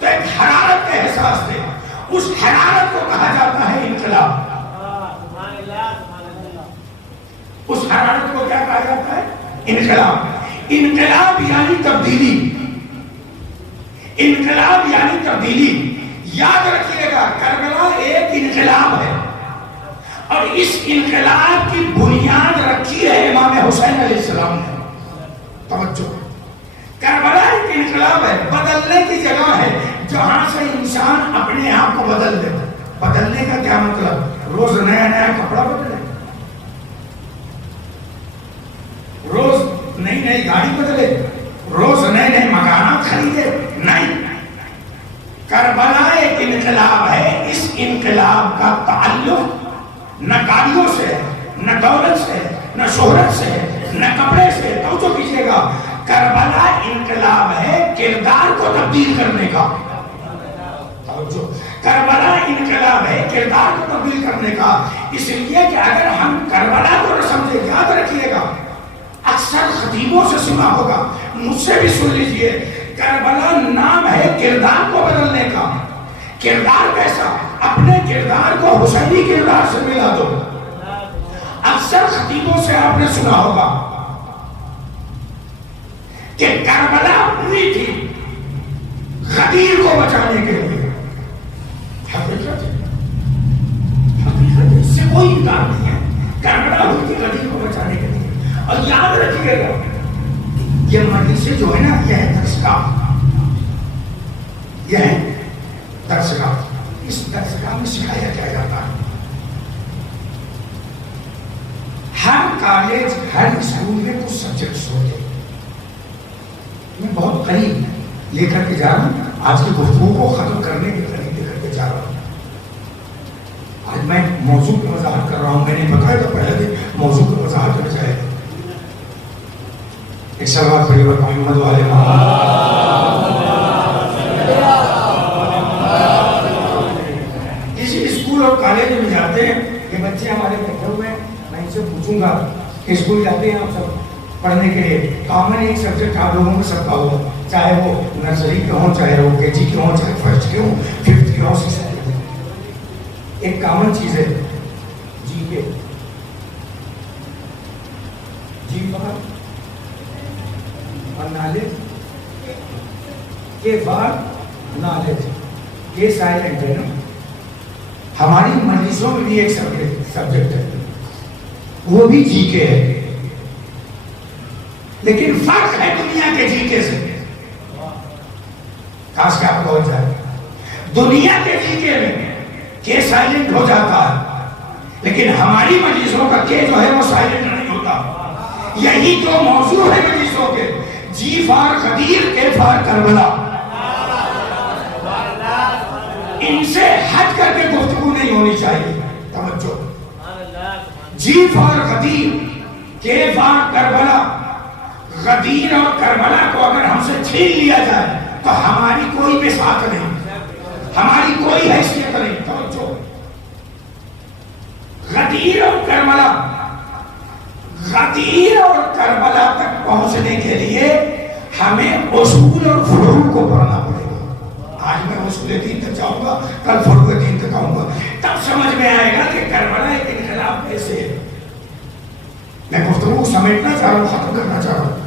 تو ایک حرارت کا احساس دے. اس حرارت کو کہا جاتا ہے انقلاب. اس حرارت کو کیا کہا جاتا ہے؟ انقلاب. انقلاب یعنی تبدیلی. انقلاب یعنی تبدیلی. یاد رکھیے گا، کربلا ایک انقلاب ہے اور اس انقلاب کی بنیاد رکھی ہے امام حسین علیہ السلام نے. توجہ، کربلا ایک انقلاب ہے، بدلنے کی جگہ ہے جہاں سے انسان اپنے آپ کو بدل دے. بدلنے کا کیا مطلب؟ روز نیا نیا کپڑا بدلے، روز نئی نئی گاڑی بدلے، روز نئے نئے مکانات خریدے. نہیں، کربلا ایک انقلاب ہے. اس انقلاب کا تعلق نہ گاڑیوں سے، نہ دولت سے، نہ شہرت سے، نہ کپڑے سے. توجہ کیجیے گا، کربلا انقلاب ہے کردار کو تبدیل کرنے کا. کربلا انقلاب ہے کردار کو تبدیل کرنے کا. اس لیے کہ اگر ہم کربلا کو نہ سمجھے، یاد رکھیے گا، اکثر خطیبوں سے سنا ہوگا، مجھ سے بھی سن لیجئے، کربلا نام ہے کردار کو بدلنے کا. کردار کیسا؟ اپنے کردار کو حسینی کردار سے ملا دو. اکثر خطیبوں سے آپ نے سنا ہوگا کہ کربلا ہوئی تھی غدیر کو بچانے کے لیے. حقیقت اس سے کوئی انکار نہیں ہے، کربلا ہوئی تھی غدیر کو بچانے کے لیے. اور یاد رکھیے گا، یہ مجلسیں جو ہے نا، یہ ہے درسگاہ، یہ ہے درسگاہ. اس درسگاہ میں سکھایا کیا جاتا ہے؟ ہر کالج، ہر اسکول میں کچھ سبجیکٹس ہوتے ہیں. میں بہت قریب لے کر کے جا رہا ہوں، آج کی گفتگو کو ختم کرنے کے قریب لے کر کے جا رہا ہوں. آج میں موضوع کی وضاحت کر رہا ہوں. میں نے بتایا تو پہلے دن موضوع کی وضاحت ہو جائے. ایک صلوات پڑھی محمد والے کسی اسکول اور کالج میں جاتے ہیں کہ بچے ہمارے بیٹھے ہوئے ہیں، میں ان سے پوچھوں گا کہ اسکول جاتے ہیں آپ سب پڑھنے کے لیے، کامن ایک سبجیکٹ آپ لوگوں میں سب کا ہو، چاہے وہ نرسری کے ہوں، چاہے وہ کے جی کے ہوں، چاہے فرسٹ کے ہوں، ففتھ کے ہوں، سکس کے ہوں. ایک کامن چیز ہے جی کے. جی بات اور نالج کے بعد نالج، یہ سائلنٹ ہے نا. ہماری مجلسوں میں بھی ایک سبجیکٹ ہے، وہ بھی جی کے ہے، لیکن فرق ہے دنیا کے جی کے سے. کاش کہ آپ کو ہو جائے. دنیا کے جی کے میں کے سائلنٹ ہو جاتا ہے، لیکن ہماری مجلسوں کا کے جو ہے وہ سائلنٹ نہیں ہوتا. یہی تو موضوع ہے مجلسوں کے، جی فار غدیر، کے فار کربلا. ان سے ہٹ کر کے گفتگو نہیں ہونی چاہیے. توجہ، جی فار غدیر، کے فار کربلا. غدیر اور کربلا کو اگر ہم سے چھین لیا جائے تو ہماری کوئی بساط نہیں، ہماری کوئی حیثیت نہیں. توجہ، غدیر اور کربلا، غدیر اور کربلا تک پہنچنے کے لیے ہمیں اصول اور فروع کو پڑھنا پڑے گا. آج میں اصول دین تک جاؤں گا، کل فروع دین تک آؤں گا، تب سمجھ میں آئے گا کہ کربلا ایک انقلاب کیسے ہے. میں گفتگو سمیٹنا چاہ رہا ہوں، ختم کرنا چاہ رہا ہوں.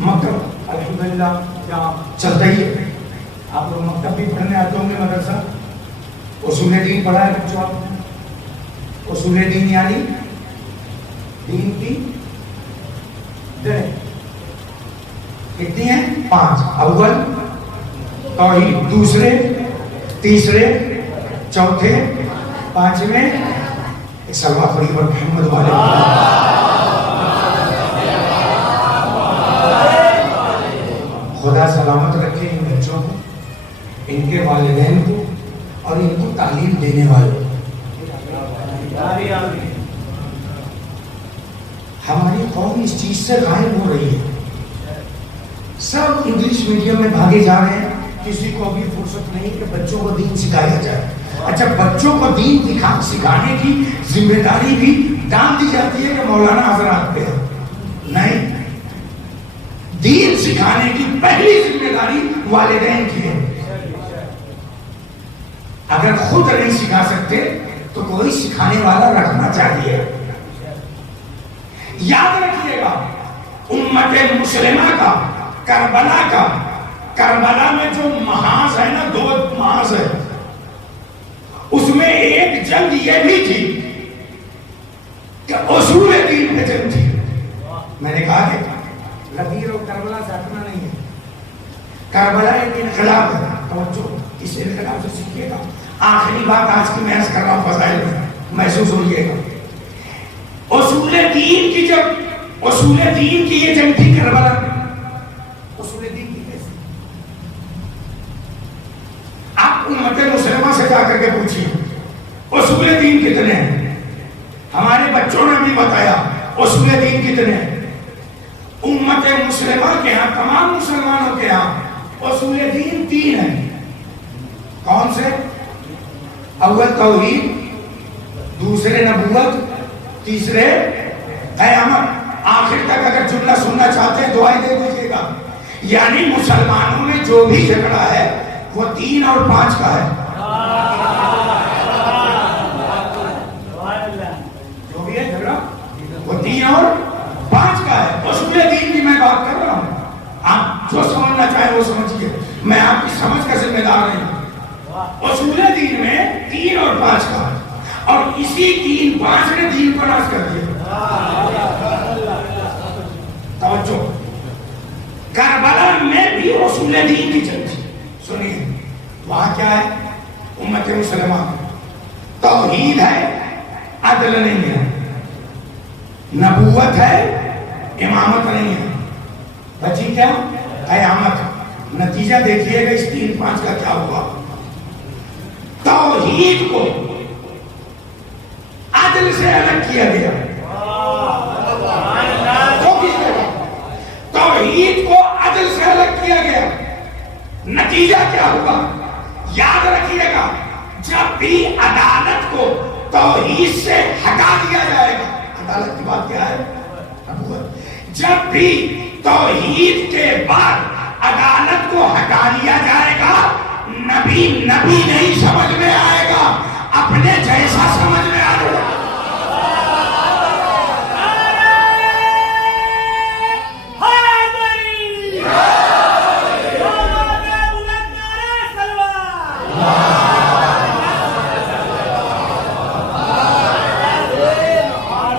مکتب الحمدللہ کیا چلتا ہی ہے. آپ لوگ مکتب بھی پڑھنے آتے ہوں گے، مدرسہ اصول دین پڑھا ہے بچوں آپ نے. اصول دین یعنی دین کی کتنی ہیں؟ 5. اول توحید، دوسرے، تیسرے، چوتھے، پانچویں سلوات پڑھی پر محمد والے. خدا سلامت رکھے ان بچوں کو، ان کے والدین کو اور ان کو تعلیم دینے والوں. ہماری قوم اس چیز سے غائب ہو رہی ہے. سب انگلش میڈیم میں بھاگے جا رہے ہیں، کسی کو بھی فرصت نہیں کہ بچوں کو دین سکھایا جائے. اچھا، بچوں کو دین سکھانے کی ذمہ داری بھی ڈال دی جاتی ہے کہ مولانا حضرات پہ ہے. نہیں، دین سکھانے کی پہلی ذمہ داری والدین کی ہے. اگر خود نہیں سکھا سکتے تو کوئی سکھانے والا رکھنا چاہیے. یاد رکھیے گا، امت مسلمہ کا کربلا میں جو محاذ ہے نا، 2 محاذ ہے. اس میں ایک جنگ یہ بھی تھی کہ اصول دین پہ جنگ تھی. میں نے کہا کہ غدیر اور کربلا سے ہٹنا نہیں ہے. کربلا ایک انقلاب ہے. توجہ، اس انقلاب سے سیکھیے گا. آخری بات آج کی میں عرض کر رہا ہوں، فضائل میں محسوس ہوئیے گا. اصول دین کی یہ جنگ تھی کربلا میں. اصول دین کی کیسے؟ آپ امت مسلمہ سے جا کر کے پوچھیے اصول دین کتنے ہیں. ہمارے بچوں نے بھی بتایا اصول دین کتنے ہیں. امت مسلمہ کے ہاں، تمام مسلمانوں کے ہاں اصول دین 3 ہیں. کون سے؟ اول توحید، دوسرے نبوت، تیسرے قیامت. آخر تک اگر جملہ سننا چاہتے ہیں دعائیں دے دیجیے گا. یعنی مسلمانوں میں جو بھی جھگڑا ہے وہ 3 اور 5 کا ہے. جو بھی ہے جھگڑا وہ 3 اور 5 کا ہے. اصول دین کی میں بات کر رہا ہوں. آپ جو سمجھنا چاہیں وہ سمجھیے، میں آپ کی سمجھ کا ذمہ دار نہیں ہوں. اصول دین میں 3 اور 5 کا ہے، اور اسی 3-5 نے دین پر راز کر دیا. توجہ، کربلا میں بھی اصول دین کی جنگ تھی. سنیے، وہاں کیا ہے؟ امت مسلمہ توحید ہے، عدل نہیں ہے. نبوت ہے، امامت نہیں ہے. بچی کیا؟ قیامت. نتیجہ دیکھیے گا اس 3-5 کا کیا ہوا. توحید کو عدل سے الگ کیا گیا. توحید کو عدل سے الگ کیا گیا. نتیجہ کیا ہوا؟ یاد رکھیے گا، جب بھی عدالت کو توحید سے ہٹا دیا جائے گا. عدالت کی بات کیا ہے؟ نبوت. جب بھی توحید کے بعد عدالت کو ہٹا دیا جائے گا، نبی نہیں سمجھ میں آئے گا، اپنے جیسا سمجھ میں آئے گا.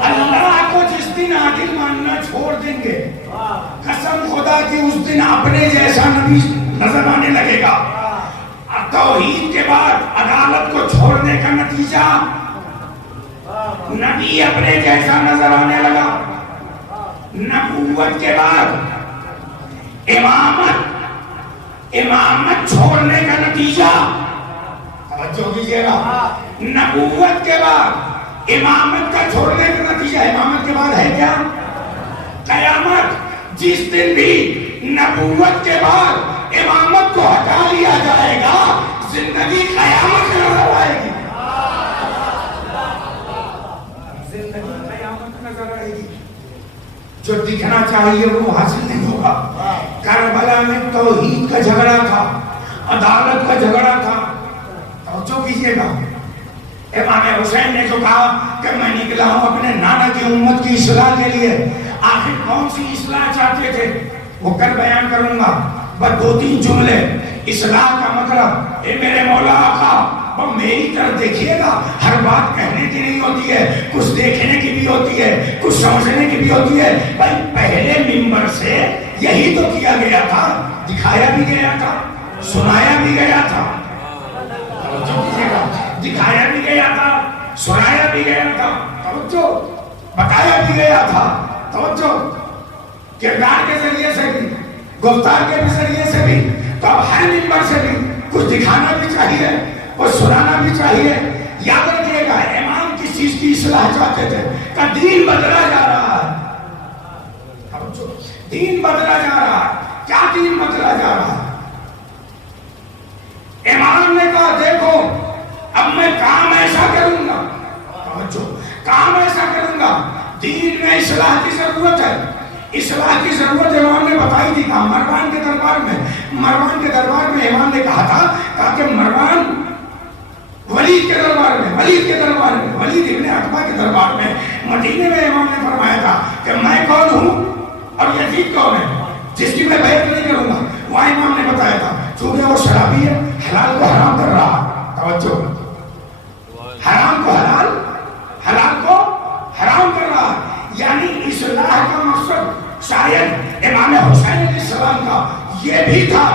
اللہ کو جس دن عادل ماننا چھوڑ دیں گے، قسم خدا کی اس دن اپنے جیسا نبی نظر آنے لگے گا. توحید کے بعد عدالت کو چھوڑنے کا نتیجہ نبی اپنے جیسا نظر آنے لگا. نبوت کے بعد امامت چھوڑنے کا نتیجہ، توجہ کیجیے گا، نبوت کے بعد امامت کا چھوڑنے کا نتیجہ، امامت کے بعد ہے کیا؟ قیامت جس دن بھی نبوت کے بعد امامت کو ہٹا لیا جائے گا، زندگی قیامت نظر آئے گی، زندگی قیامت نظر آئے گی۔ جو دکھنا چاہیے وہ حاصل نہیں ہوگا۔ کربلا میں توحید کا جھگڑا تھا، عدالت کا جھگڑا تھا۔ توجہ کیجیے گا، امام حسین نے جو کہا کہ میں نکلا ہوں اپنے نانا کی امت کی اصلاح کے لیے، آخر کون سی اصلاح چاہتے تھے وہ کل بیان کروں گا، بس 2-3 جملے۔ اصلاح کا مطلب اے میرے مولا آقا وہ میری طرف دیکھیے گا، ہر بات کہنے کی نہیں ہوتی ہے، کچھ دیکھنے کی بھی ہوتی ہے، کچھ سمجھنے کی بھی ہوتی ہے۔ بھائی پہلے منبر سے یہی تو کیا گیا تھا، دکھایا بھی گیا تھا، سنایا بھی گیا تھا، دکھایا بھی گیا تھا، سنایا بھی گیا تھا، توجہ، بتایا بھی گیا تھا، توجہ، کردار کے ذریعے سے بھی، گفتار کے ذریعے سے بھی۔ تو اب ہر منبر سے بھی کچھ دکھانا بھی چاہیے، کچھ سنانا بھی چاہیے۔ یاد رکھیے گا امام کس چیز کی اصلاح چاہتے تھے کہ دین بدلا جا رہا ہے، دین بدلا جا رہا ہے۔ کیا دین بدلا جا رہا ہے؟ امام نے کہا دیکھو اب میں کام ایسا کروں گا، کام ایسا کروں گا، دین میں اصلاح کی ضرورت ہے۔ اصلاح کی ضرورت امام نے بتائی تھی کہ مروان کے دربار میں امام نے کہا تھا تاکہ مروان ولید کے دربار میں، ولید ابن عتبہ کے دربار میں، مدینے میں امام نے فرمایا تھا کہ میں کون ہوں اور یزید کون ہے جس کی میں بیعت نہیں کروں گا۔ وہاں امام نے بتایا تھا چونکہ وہ شرابی ہے، حلال کو حرام کر رہا، توجہ، حرام کو حلال، حلال کو حرام کر رہا، یعنی اصلاح کا مقصد شاید امام حسین علیہ السلام کا یہ بھی تھا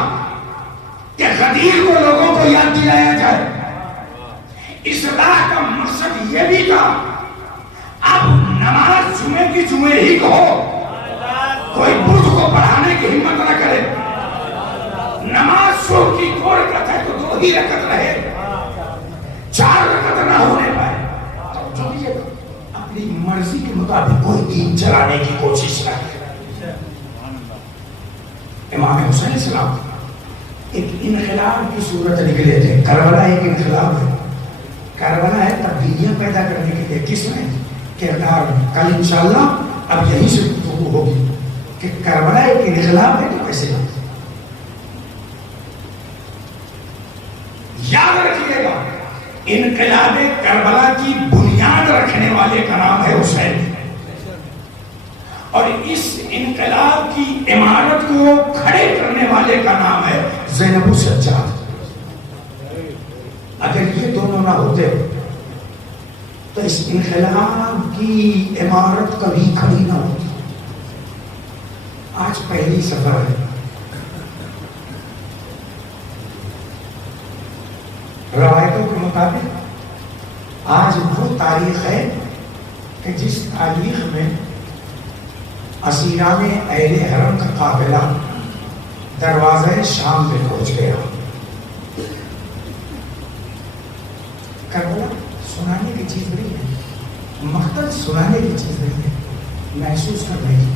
کہ غدیر کو لوگوں کو یاد دلایا جائے۔ اصلاح کا مقصد یہ بھی تھا اب نماز جمعے کی جمعے ہی کو کوئی بدھ کو پڑھانے کی ہمت نہ کرے، نماز صبح کی 2 رکعت ہے تو 2 ہی رکعت رہے، 4 رکعت نہ ہونے پائے۔ اپنی مرضی کے مطابق کوئی دین چلانے کی کوشش نہ کرے۔ امام حسین علیہ السلام ایک انقلاب کی صورت نکلے تھے۔ کربلا ایک انقلاب ہے، کربلا ہے تبدیلیاں پیدا کرنے کے لیے۔ کس میں؟ کردار میں۔ کل انشاءاللہ اب یہیں سے گفتگو ہوگی کہ کربلا ایک انقلاب ہے تو کیسے ہوگی۔ یاد رکھیے گا انقلاب کربلا کی بنیاد رکھنے والے کا نام ہے حسین، اور اس انقلاب کی عمارت کو کھڑے کرنے والے کا نام ہے زینب السجاد۔ اگر یہ دونوں نہ ہوتے تو اس انقلاب کی عمارت کبھی کھڑی نہ ہوتی۔ آج پہلی سفر ہے، روایتوں کے مطابق آج وہ تاریخ ہے کہ جس تاریخ میں اسیران اہل حرم کا قافلہ دروازہ شام میں پہنچ گیا۔ کربلا سنانے کی چیز نہیں ہے، مقتل سنانے کی چیز نہیں ہے، محسوس کرنے کی۔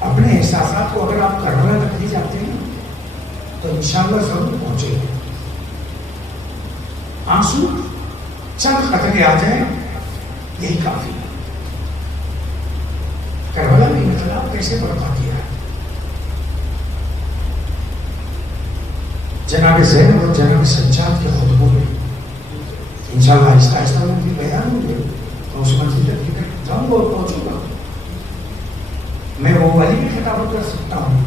اپنے احساسات کو اگر آپ کربلا تک لے جاتے ہیں تو انشاءاللہ ضرور پہنچے گا۔ آنسو چند قطرے آ جائیں یہی کافی ہے۔ کربلا میں انقلاب کیسے برپا کیا ہے؟ جناب زینب اور جناب سجاد کے خطبوں میں انشاءاللہ آہستہ آہستہ ان کی بیان ہوں گے تو اس منزل تک کی جاؤں گا اور پہنچوں گا۔ میں وہ والی بھی خطابت کر سکتا ہوں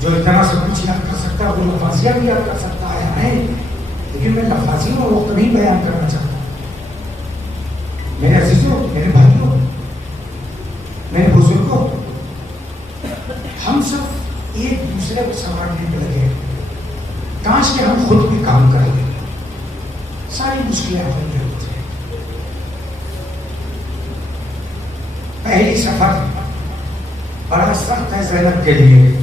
جو اتنا سب کچھ یاد کر سکتا ہے، وہ لفاظیہ بھی یاد کر سکتا ہے، لیکن میں لفاظیوں میں وقت نہیں بیان کرنا چاہتا۔ میرے عزیزوں، میرے بھائیوں، میرے بزرگوں، ہم سب ایک دوسرے کو سنبھالنے میں لگے، کاش کہ ہم خود بھی کام کر لیں، ساری مشکلیں حل ہو جائیں۔ پہلی سفر بڑا سخت ہے زینب کے لیے،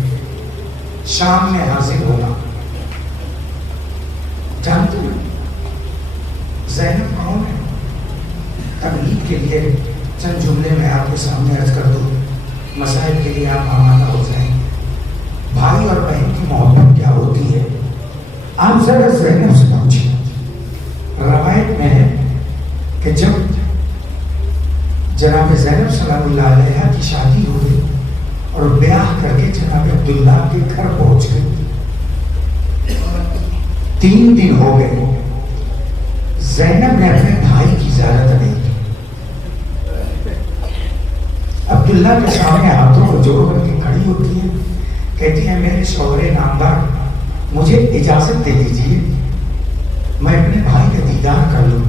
شام میں حاضر ہونا۔ جانتے ہیں زینب کون ہے؟ تبلیغ کے لیے چند جملے میں آپ کے سامنے عرض کر دوں، مسائل کے لیے آپ آمادہ ہو جائیں۔ بھائی اور بہن کی محبت کیا ہوتی ہے؟ آپ ذرا زینب سے پوچھیں۔ روایت میں ہے کہ جب جناب زینب سلام اللہ علیہ کی شادی ہوئی اور بیاہ کر کے جناب عبداللہ کے گھر پہنچ گئی، 3 دن ہو گئے، زینب نے اپنے بھائی کی زیارت نہیں کی۔ عبداللہ کے سامنے ہاتھوں کو جوڑ کر کے کھڑی ہوتی ہے، کہتی ہے میرے شوہر نامدار مجھے اجازت دے دیجیے میں اپنے بھائی کا دیدار کر لوں۔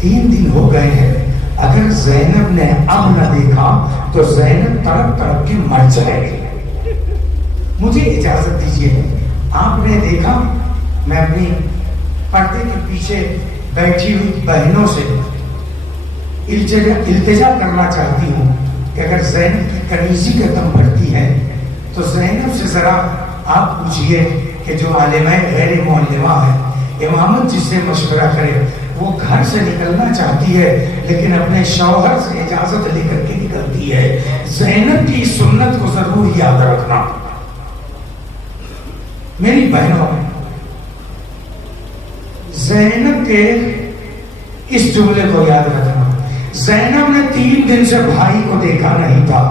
3 دن ہو گئے ہیں، اگر زینب نے اب نہ دیکھا تو زینب تڑپ تڑپ کے مر جائے گی، مجھے اجازت دیجیے۔ آپ نے دیکھا میں اپنی پردے کے پیچھے بیٹھی ہوئی بہنوں سے التجا کرنا چاہتی ہوں کہ اگر زینب کی کنیزی کا دم بڑھتی ہے تو زینب سے ذرا آپ پوچھئے کہ جو عالمہ غیر معلمہ ہے، امامت جس سے مشورہ کرے، وہ گھر سے نکلنا چاہتی ہے لیکن اپنے شوہر سے اجازت لے کر کے نکلتی ہے۔ زینب کی سنت کو ضرور یاد رکھنا۔ میری بہنوں، زینب کے اس جملے کو یاد رکھنا۔ زینب نے 3 دن سے بھائی کو دیکھا نہیں تھا،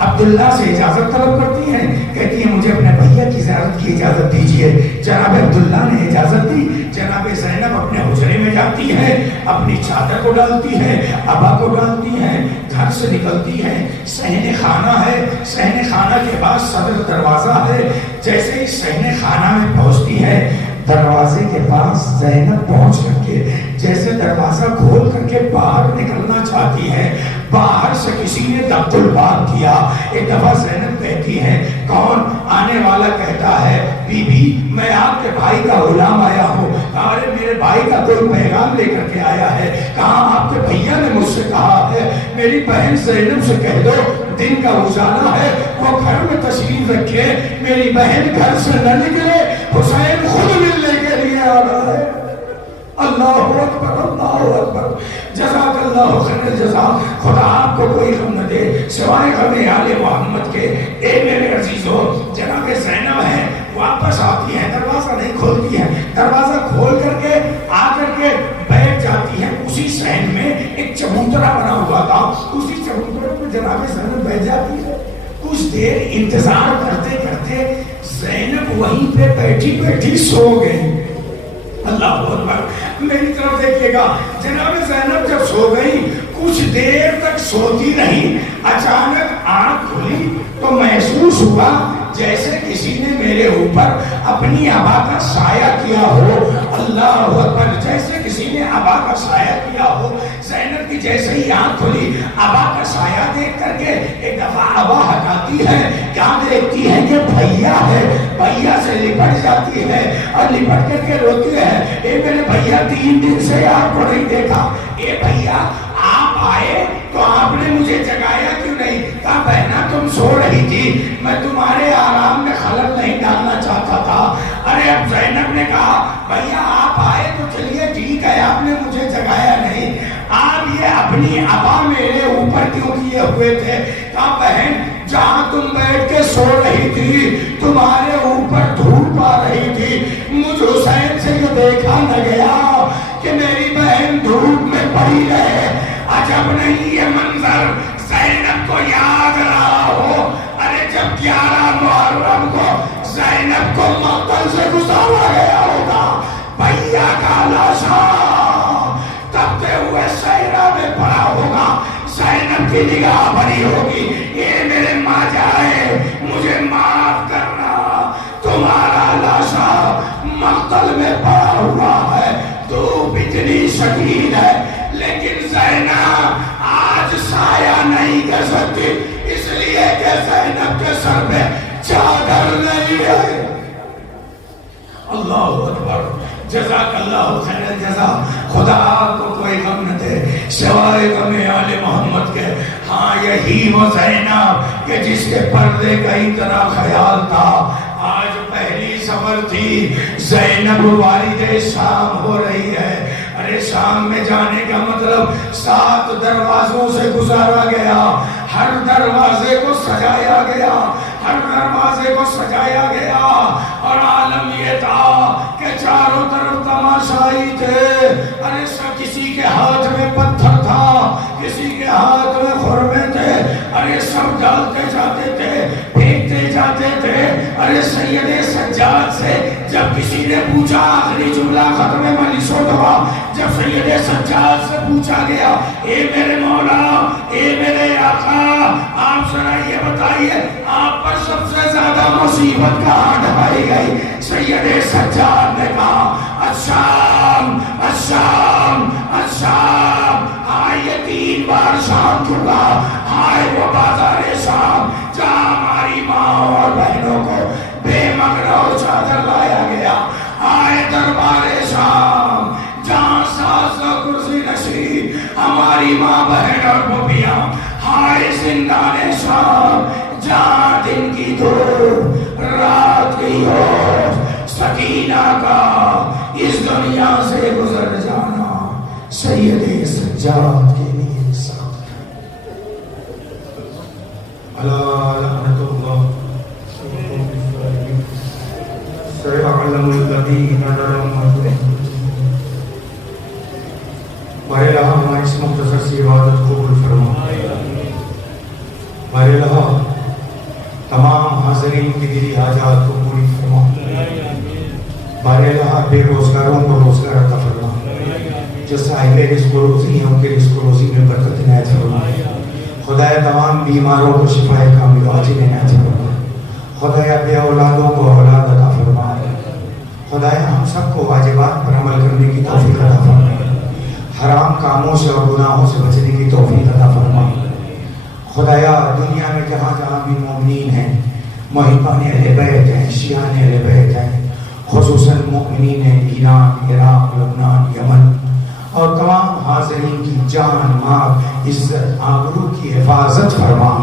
عبداللہ سے اجازت طلب کرتی ہیں، کہتی ہیں مجھے اپنے بھیا کی زیارت کی اجازت دیجیے۔ جناب عبداللہ نے اجازت دی، جناب زینب اپنے حجرے میں جاتی ہے، اپنی چادر کو ڈالتی ہے، ابا کو ڈالتی ہے، گھر سے نکلتی ہے، صحن خانہ ہے، صحن خانہ کے بعد صدر دروازہ ہے۔ جیسے ہی صحن خانہ میں پہنچتی ہے، دروازے کے پاس زینب پہنچ کر کے جیسے دروازہ کھول کر کے باہر نکلنا چاہتی ہے، باہر سے کسی نے دب الباب کیا۔ ایک دفعہ زینب کہتی ہے، کون؟ آنے والا کہتا ہے، بی بی میں آپ کے بھائی کا غلام آیا ہوں۔ ارے میرے بھائی کا کوئی پیغام لے کر کے آیا ہے، کہاں آپ کے بھیا نے مجھ سے کہا ہے میری بہن زینب سے کہہ دو دن کا اجالا ہے، وہ گھر میں تشریف رکھے، میری بہن گھر سے نہ نکلے، حسین خود ملنے کے لیے آ رہا ہے۔ اللہ اکبر، اللہ اکبر، جزاک اللہ خیر الجزا۔ خدا آپ کو کوئی غم نہ دے سوائے غم آل محمد کے۔ اے میرے عزیزو، جناب زینب ہے، واپس آتی ہے، دروازہ نہیں کھولتی ہے، دروازہ کھول کر کے آ کر کے بیٹھ جاتی ہے۔ اسی صحن میں ایک چبوترا بنا ہوا تھا، اسی چبوترے پہ جناب زینب بیٹھ جاتی ہے۔ کچھ دیر انتظار کرتے کرتے زینب وہیں پہ بیٹھی بیٹھی سو گئی۔ اللہ اکبر، میری طرف دیکھیے گا، جناب زینب جب سو گئی کچھ دیر تک سوتی نہیں، اچانک آنکھ کھلی تو محسوس ہوا جیسے کسی نے میرے اوپر اپنی ابا کا سایہ کیا ہو۔ اللہ اکبر، جیسے کسی نے ابا کا سایہ کیا ہو۔ زینب کی جیسے ہی آنکھ کھلی، ابا کا سایہ دیکھ کر کے ایک دفعہ ابا ہٹاتی ہے، کیا دیکھتی ہے کہ بھیا ہے، بھیا سے لپٹ جاتی ہے اور لپٹ کر کے روتی ہے، اے میرے بھیا 3 دن سے آپ کو نہیں دیکھا، اے بھیا آپ آئے تو آپ نے مجھے جگایا کیوں نہیں؟ کہا بہنا تم سو رہی تھی، میں تمہارے آرام میں خلل نہیں ڈالنا چاہتا تھا۔ ارے اب زینب نے کہا بھیا آپ آئے تو چلیے ٹھیک ہے، آپ نے مجھے جگایا نہیں، آپ یہ اپنی ابا میرے اوپر کیوں کیے ہوئے تھے؟ کہا بہن جہاں تم بیٹھ کے سو رہی تھی تمہارے اوپر دھوپ آ رہی تھی، مجھ حسین سے یہ دیکھا نہ گیا کہ میری بہن دھوپ میں پڑی رہے۔ عجب نہیں یہ منظر زینب کو یاد رہا ہو۔ ارے جب 11 محرم کو زینب کو مقتل سے گزارا گیا ہوگا، بھیا کا لاشا تپتے ہوئے صحرا میں پڑا ہوگا، زینب کی نگاہ بھری ہوگی، یہ میرے ماں جائے مجھے معاف کرنا، تمہارا لاشا مقتل میں پڑا ہوا ہے، دھوپ اتنی شدید ہے لیکن زینب آج سایہ نہیں کر سکتی، اس لیے کہ زینب کے سر پہ چادر نہیں ہے۔ اللہ اکبر، جزاک اللہ خیر الجزا۔ خدا کو کوئی غم نہ دے سوائے غم آل محمد کے۔ ہاں یہی وہ زینب کہ جس کے پردے کا اتنا خیال تھا، آج پہلی سفر تھی، زینب والد شام ہو رہی ہے۔ ارے شام میں جانے کا مطلب 7 دروازوں سے گزارا گیا، ہر دروازے کو سجایا گیا، ہر دروازے کو سجایا گیا، اور عالم یہ تھا کہ چاروں طرف تماشائی تھے۔ ارے سب کسی کے ہاتھ میں پتھر تھا، کسی کے ہاتھ میں خرمے تھے، ارے سب ڈالتے جاتے تھے، پھینکتے جاتے تھے۔ ارے سید سجاد سے جب کسی نے پوچھا، آخری جملہ ختم مجلس و دعا، جب سید سجاد سے پوچھا گیا، اے میرے مولا، اے میرے آقا، آپ ذرا یہ بتائیے آپ پر سب سے زیادہ مصیبت کہاں ڈھائی گئی؟ سید سجاد نے کہا الشام، الشام، الشام۔ آئیے 3 بار شام کیوں کہا؟ آئے وہ بازار شام جہاں ہماری ماں اور بہنوں کو بے مغرب اور چادر لایا گیا۔ آئے دربار شام جہاں ساز و کرسی نشین ہماری ماں بہن اور بھوپیاں۔ آئے زندان شام جہاں دن کی دھوپ رات کی ہوش، سکینہ کا اس دنیا سے گزر جانا سید سجاد کے لیے سخت ہے۔ اللہ لعنت اللہ سيعلم الذين ظلموا۔ ہمارے اللہ ہماری اس مختصر سی عبادت قبول فرما۔ ہمارے اللہ تمام حاضرین کی دلی حاجات کو پوری فرما۔ ہمارے اللہ بے روزگاروں کو روزگار عطا فرما، جو صاحب رزق و روزی ہیں ان کے رزق و روزی میں برکت عنایت فرما۔ خدایا تمام بیماروں کو شفا کامل عاجل عنایت فرما۔ خدایا بے اولادوں کو اولاد عطا فرما۔ خدایا ہم سب کو واجبات پر عمل کرنے کی توفیق عطا فرما، حرام کاموں سے اور گناہوں سے بچنے کی توفیق عطا فرما۔ خدایا دنیا میں جہاں جہاں بھی مومنین ہیں، محبان اہل بیت ہیں، شیعان اہل بیت ہیں، خصوصاً مومنین ایران، عراق، لبنان، یمن اور تمام حاضرین کی جان، مال، عزت، آبرو کی حفاظت فرما۔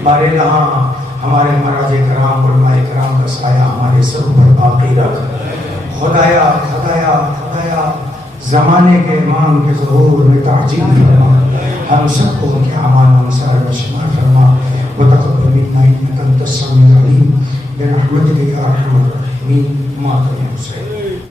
ہمارے یہاں ہمارے مراجع کرام، علماء کرام کا سایہ ہمارے سر پر باقی رکھ۔ خدایا خدایا خدایا زمانے کے امام کے ظہور میں تعجیل فرما، ہم سب کو ان کے اعمال و انصار میں شمار فرما۔ وتقبل منا انك انت السميع العليم برحمتك يا ارحم الراحمين۔ ماتم حسین۔